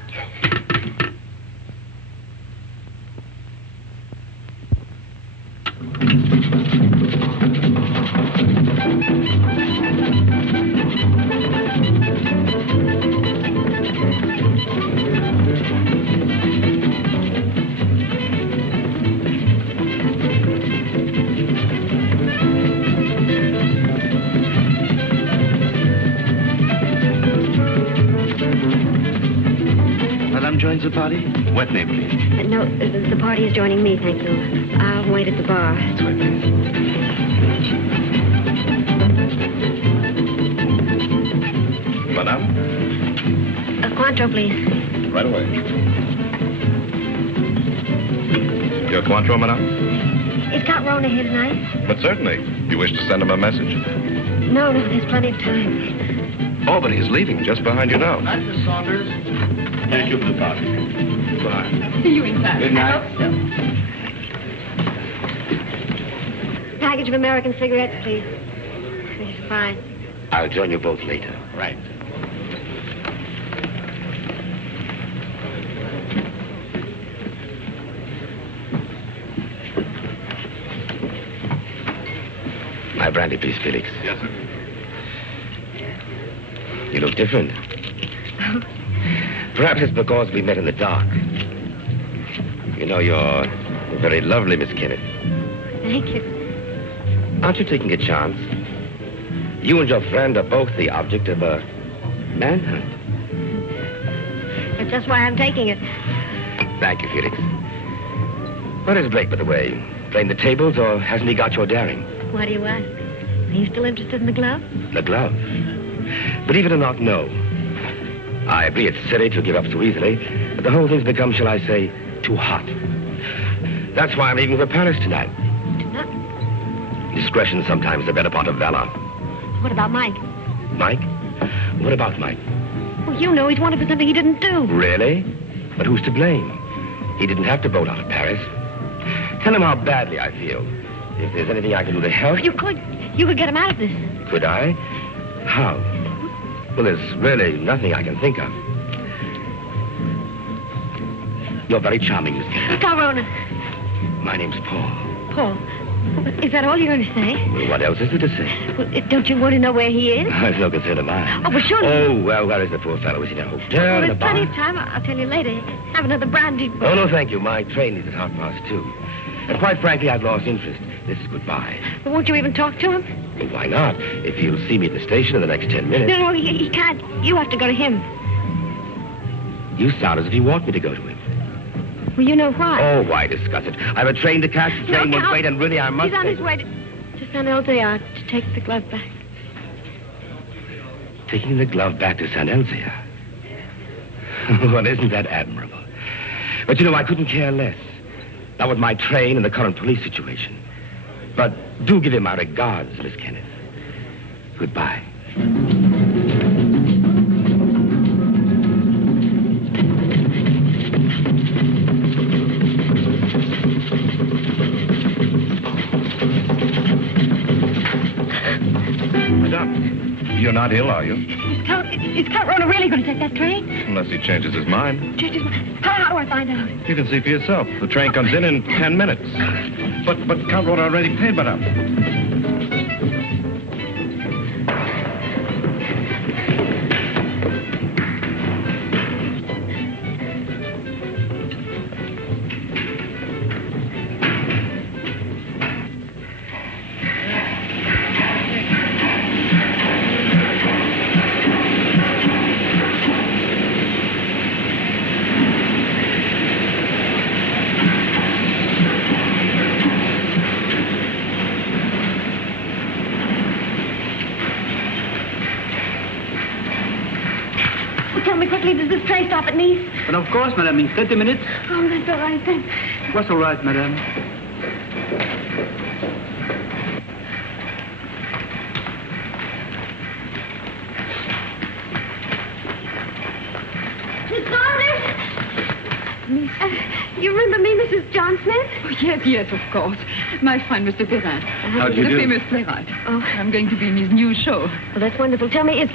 Madame joins the party? What name, please? No, the party is joining me, thank you. I'll wait at the bar. That's right, please. Madame? A Cointreau, please. Right away. Your Cointreau, Madame? Is Count Rona here tonight? But certainly. You wish to send him a message? No, there's plenty of time. Oh, but he's leaving just behind you now. Night, Miss Saunders. Thank you for the party. Goodbye. See you in time. Good night. I hope so. Package of American cigarettes, please. These are fine. I'll join you both later. Right. My brandy, please, Felix. Yes, sir. You look different. Perhaps it's because we met in the dark. You know, you're very lovely, Miss Kenneth. Thank you. Aren't you taking a chance? You and your friend are both the object of a manhunt. That's just why I'm taking it. Thank you, Felix. Where is Blake, by the way? Playing the tables, or hasn't he got your daring? Why do you ask? Are you still interested in the glove? The glove? Believe it or not, no. I agree it's silly to give up so easily, but the whole thing's become, shall I say, too hot. That's why I'm leaving for Paris tonight. Tonight? Discretion sometimes the better part of valor. What about Mike? Mike? What about Mike? Well, you know he's wanted for something he didn't do. Really? But who's to blame? He didn't have to boat out of Paris. Tell him how badly I feel. If there's anything I can do to help... You could get him out of this. Could I? How? Well, there's really nothing I can think of. You're very charming, Miss Kennedy. Corona. My name's Paul. Paul. Is that all you're going to say? Well, what else is there to say? Well, don't you want to know where he is? It's no concern of mine. Oh, but surely... Oh, well, where is the poor fellow? Is he in a hotel, Well, in a there's bar? plenty of time. I'll tell you later. Have another brandy. Oh, no, thank you. My train leaves at 2:30. And quite frankly, I've lost interest. This is goodbye. Well, won't you even talk to him? Well, why not? If he'll see me at the station in the next 10 minutes. No, he can't. You have to go to him. You sound as if you want me to go to him. Well, you know why. Oh, why discuss it? I have a train to catch. The train won't Count. wait, and really, I must... He's on his way to San Elzéar to take the glove back. Taking the glove back to San Elzéar. Well, isn't that admirable? But, you know, I couldn't care less. Not with my train and the current police situation. But do give him my regards, Miss Kenneth. Goodbye. Madame, you're not ill, are you? Is Count Rona really going to take that train? Unless he changes his mind. How do I find out? You can see for yourself. The train comes in 10 minutes. But Count Rona already paid, Madame. Tell me quickly, does this train stop at Nice? And of course, madame, in 30 minutes. Oh, that's all right, then. What's all right, madame? Miss Saunders! You remember me, Mrs. John Smith? Oh, yes, of course. My friend, Mr. Perrin. How do you the do? famous playwright. Oh. I'm going to be in his new show. Well, that's wonderful. Tell me, is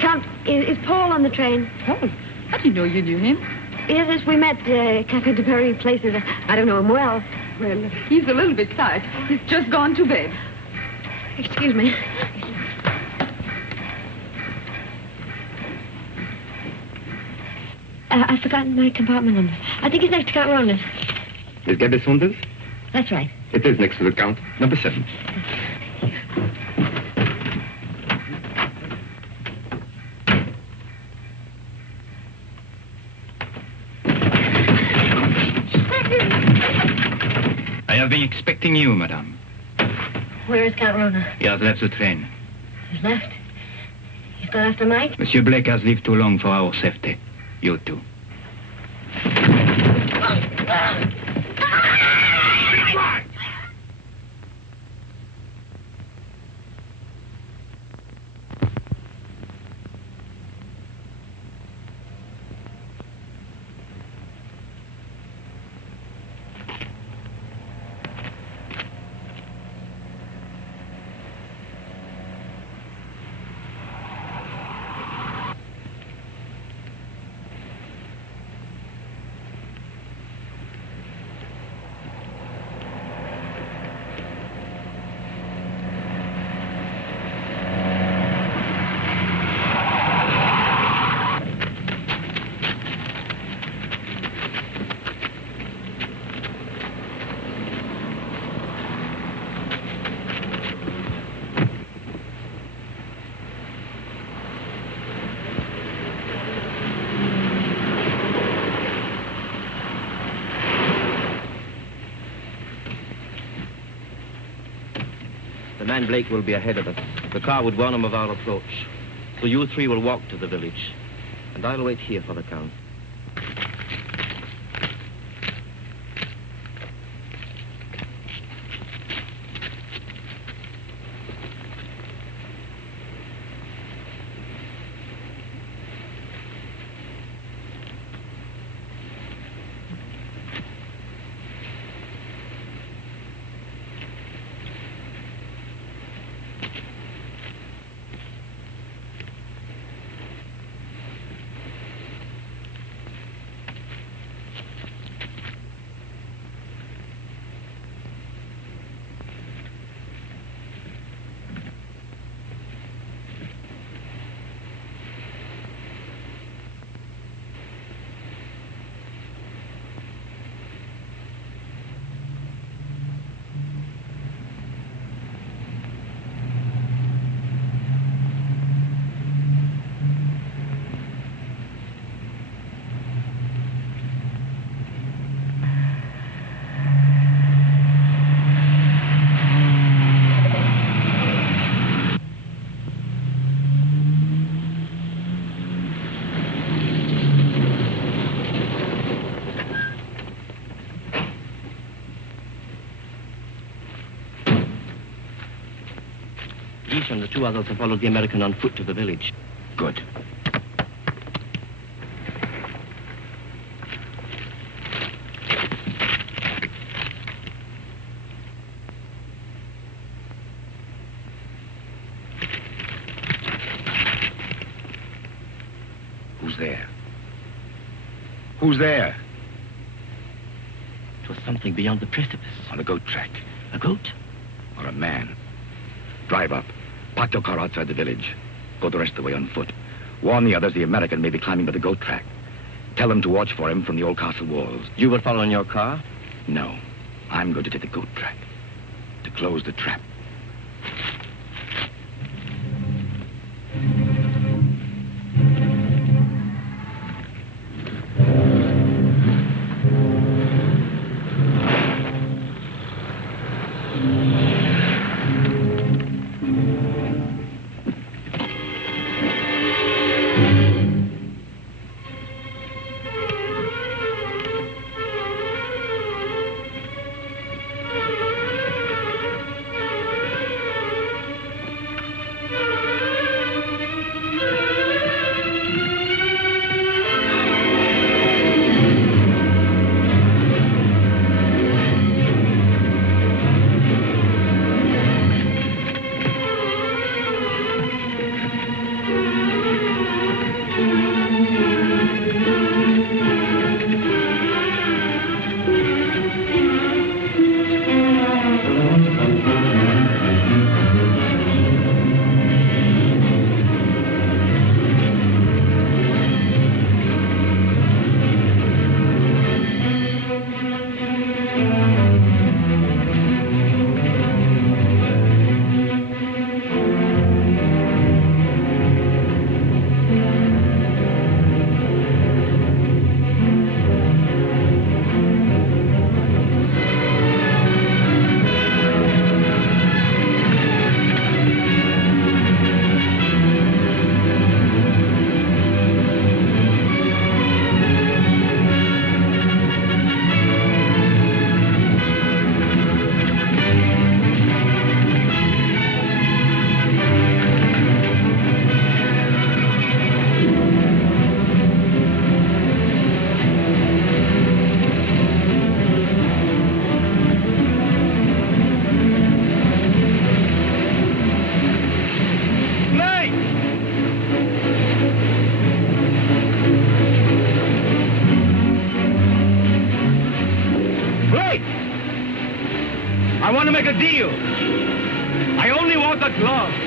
Paul on the train? Paul? How do you know you knew him? Yes, we met Café de Paris places. I don't know him well. Well, he's a little bit tired. He's just gone to bed. Excuse me. I've forgotten my compartment number. I think it's next to Count Roland. Miss Gabby Saunders? That's right. It is next to the Count. Number 7. I have been expecting you, madame. Where is Count Roland? He has left the train. He's left. He's gone after Mike? Monsieur Blake has lived too long for our safety. You too. The man Blake will be ahead of us. The car would warn him of our approach. So you three will walk to the village. And I'll wait here for the Count. Guiche and the 2 others have followed the American on foot to the village. Good. Who's there? Who's there? It was something beyond the precipice. On the goat track. A goat? Or a man. Drive up. Park your car outside the village. Go the rest of the way on foot. Warn the others the American may be climbing by the goat track. Tell them to watch for him from the old castle walls. You will follow in your car? No. I'm going to take the goat track. To close the trap. right. I want to make a deal. I only want the glove.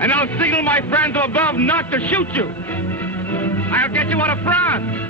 And I'll signal my friends above not to shoot you. I'll get you out of France.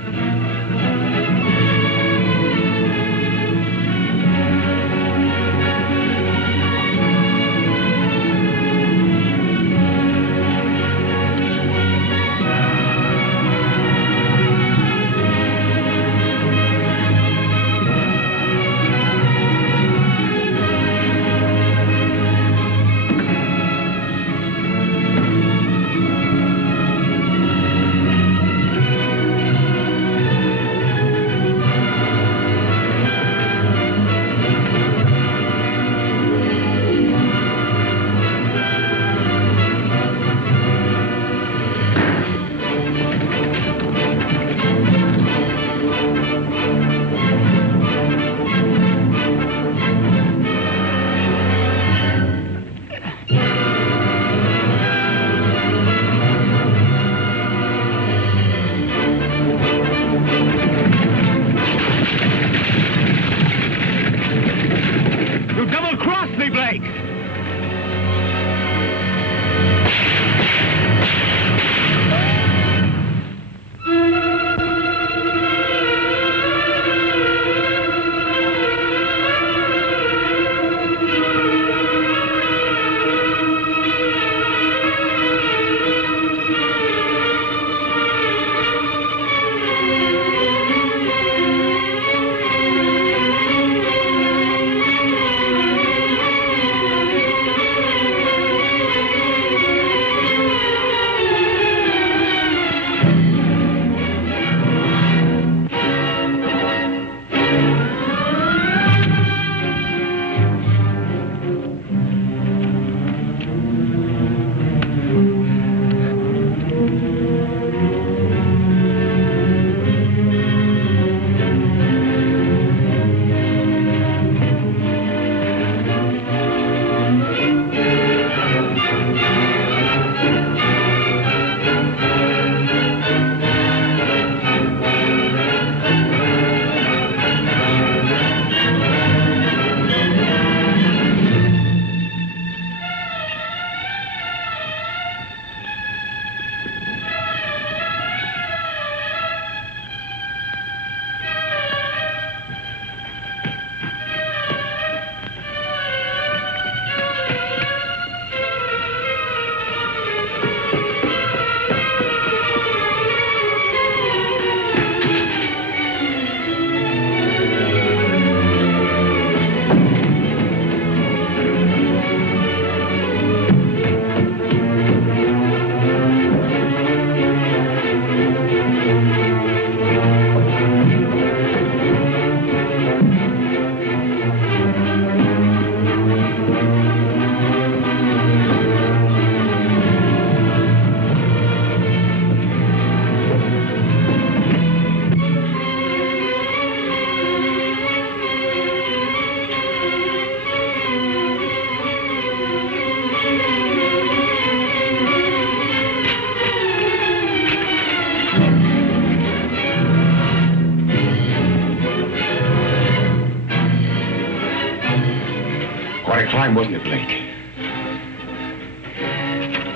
Quite a climb, wasn't it, Blake?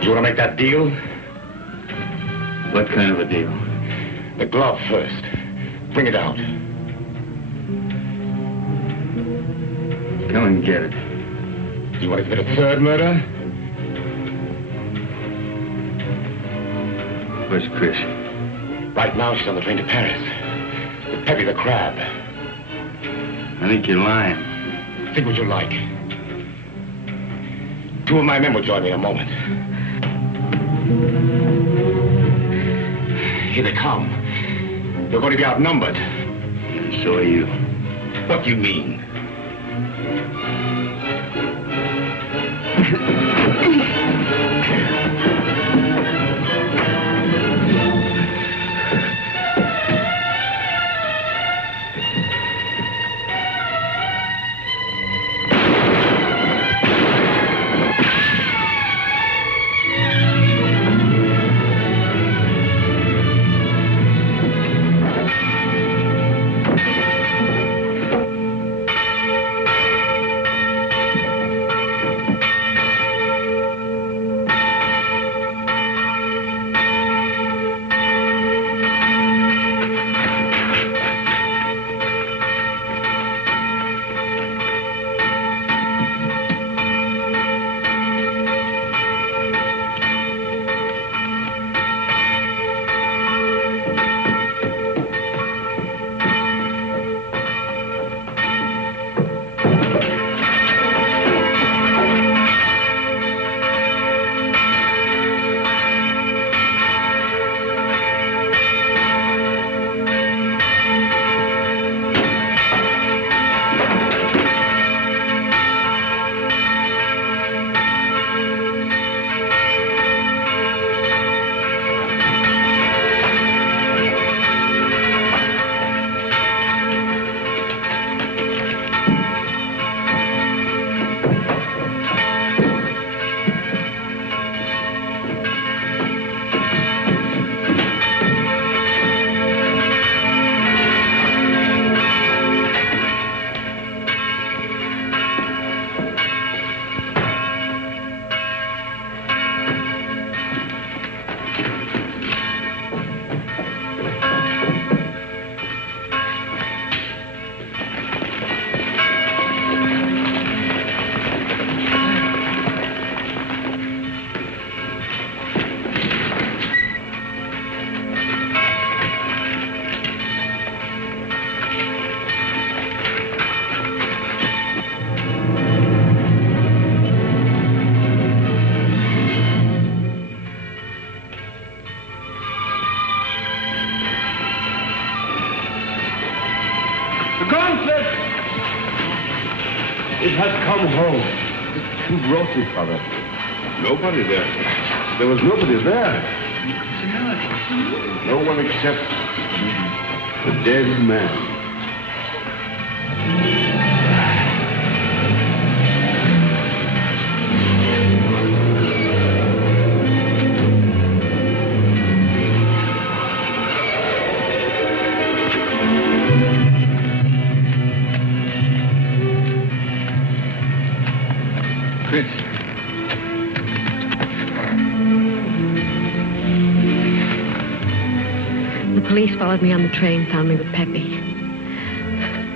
You want to make that deal? What kind of a deal? The glove first. Bring it out. Come and get it. You want to commit a third murder? Where's Chris? Right now, she's on the train to Paris. With Peppy the Crab. I think you're lying. Think what you like. 2 of my men will join me in a moment. Here they come. You're going to be outnumbered. And so are you. What do you mean? It has come home. Who brought it, Father? Nobody there. There was nobody there. No one except the dead man. Chris. The police followed me on the train, found me with Peppy.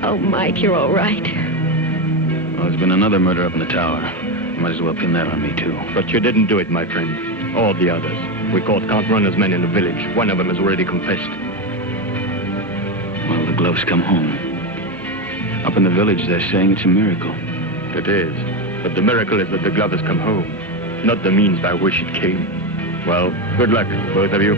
Oh, Mike, you're all right. Well, there's been another murder up in the tower. Might as well pin that on me, too. But you didn't do it, my friend. All the others. We caught Count Runner's men in the village. One of them has already confessed. Well, the gloves come home. Up in the village, they're saying it's a miracle. It is. But the miracle is that the glove has come home, not the means by which it came. Well, good luck, both of you.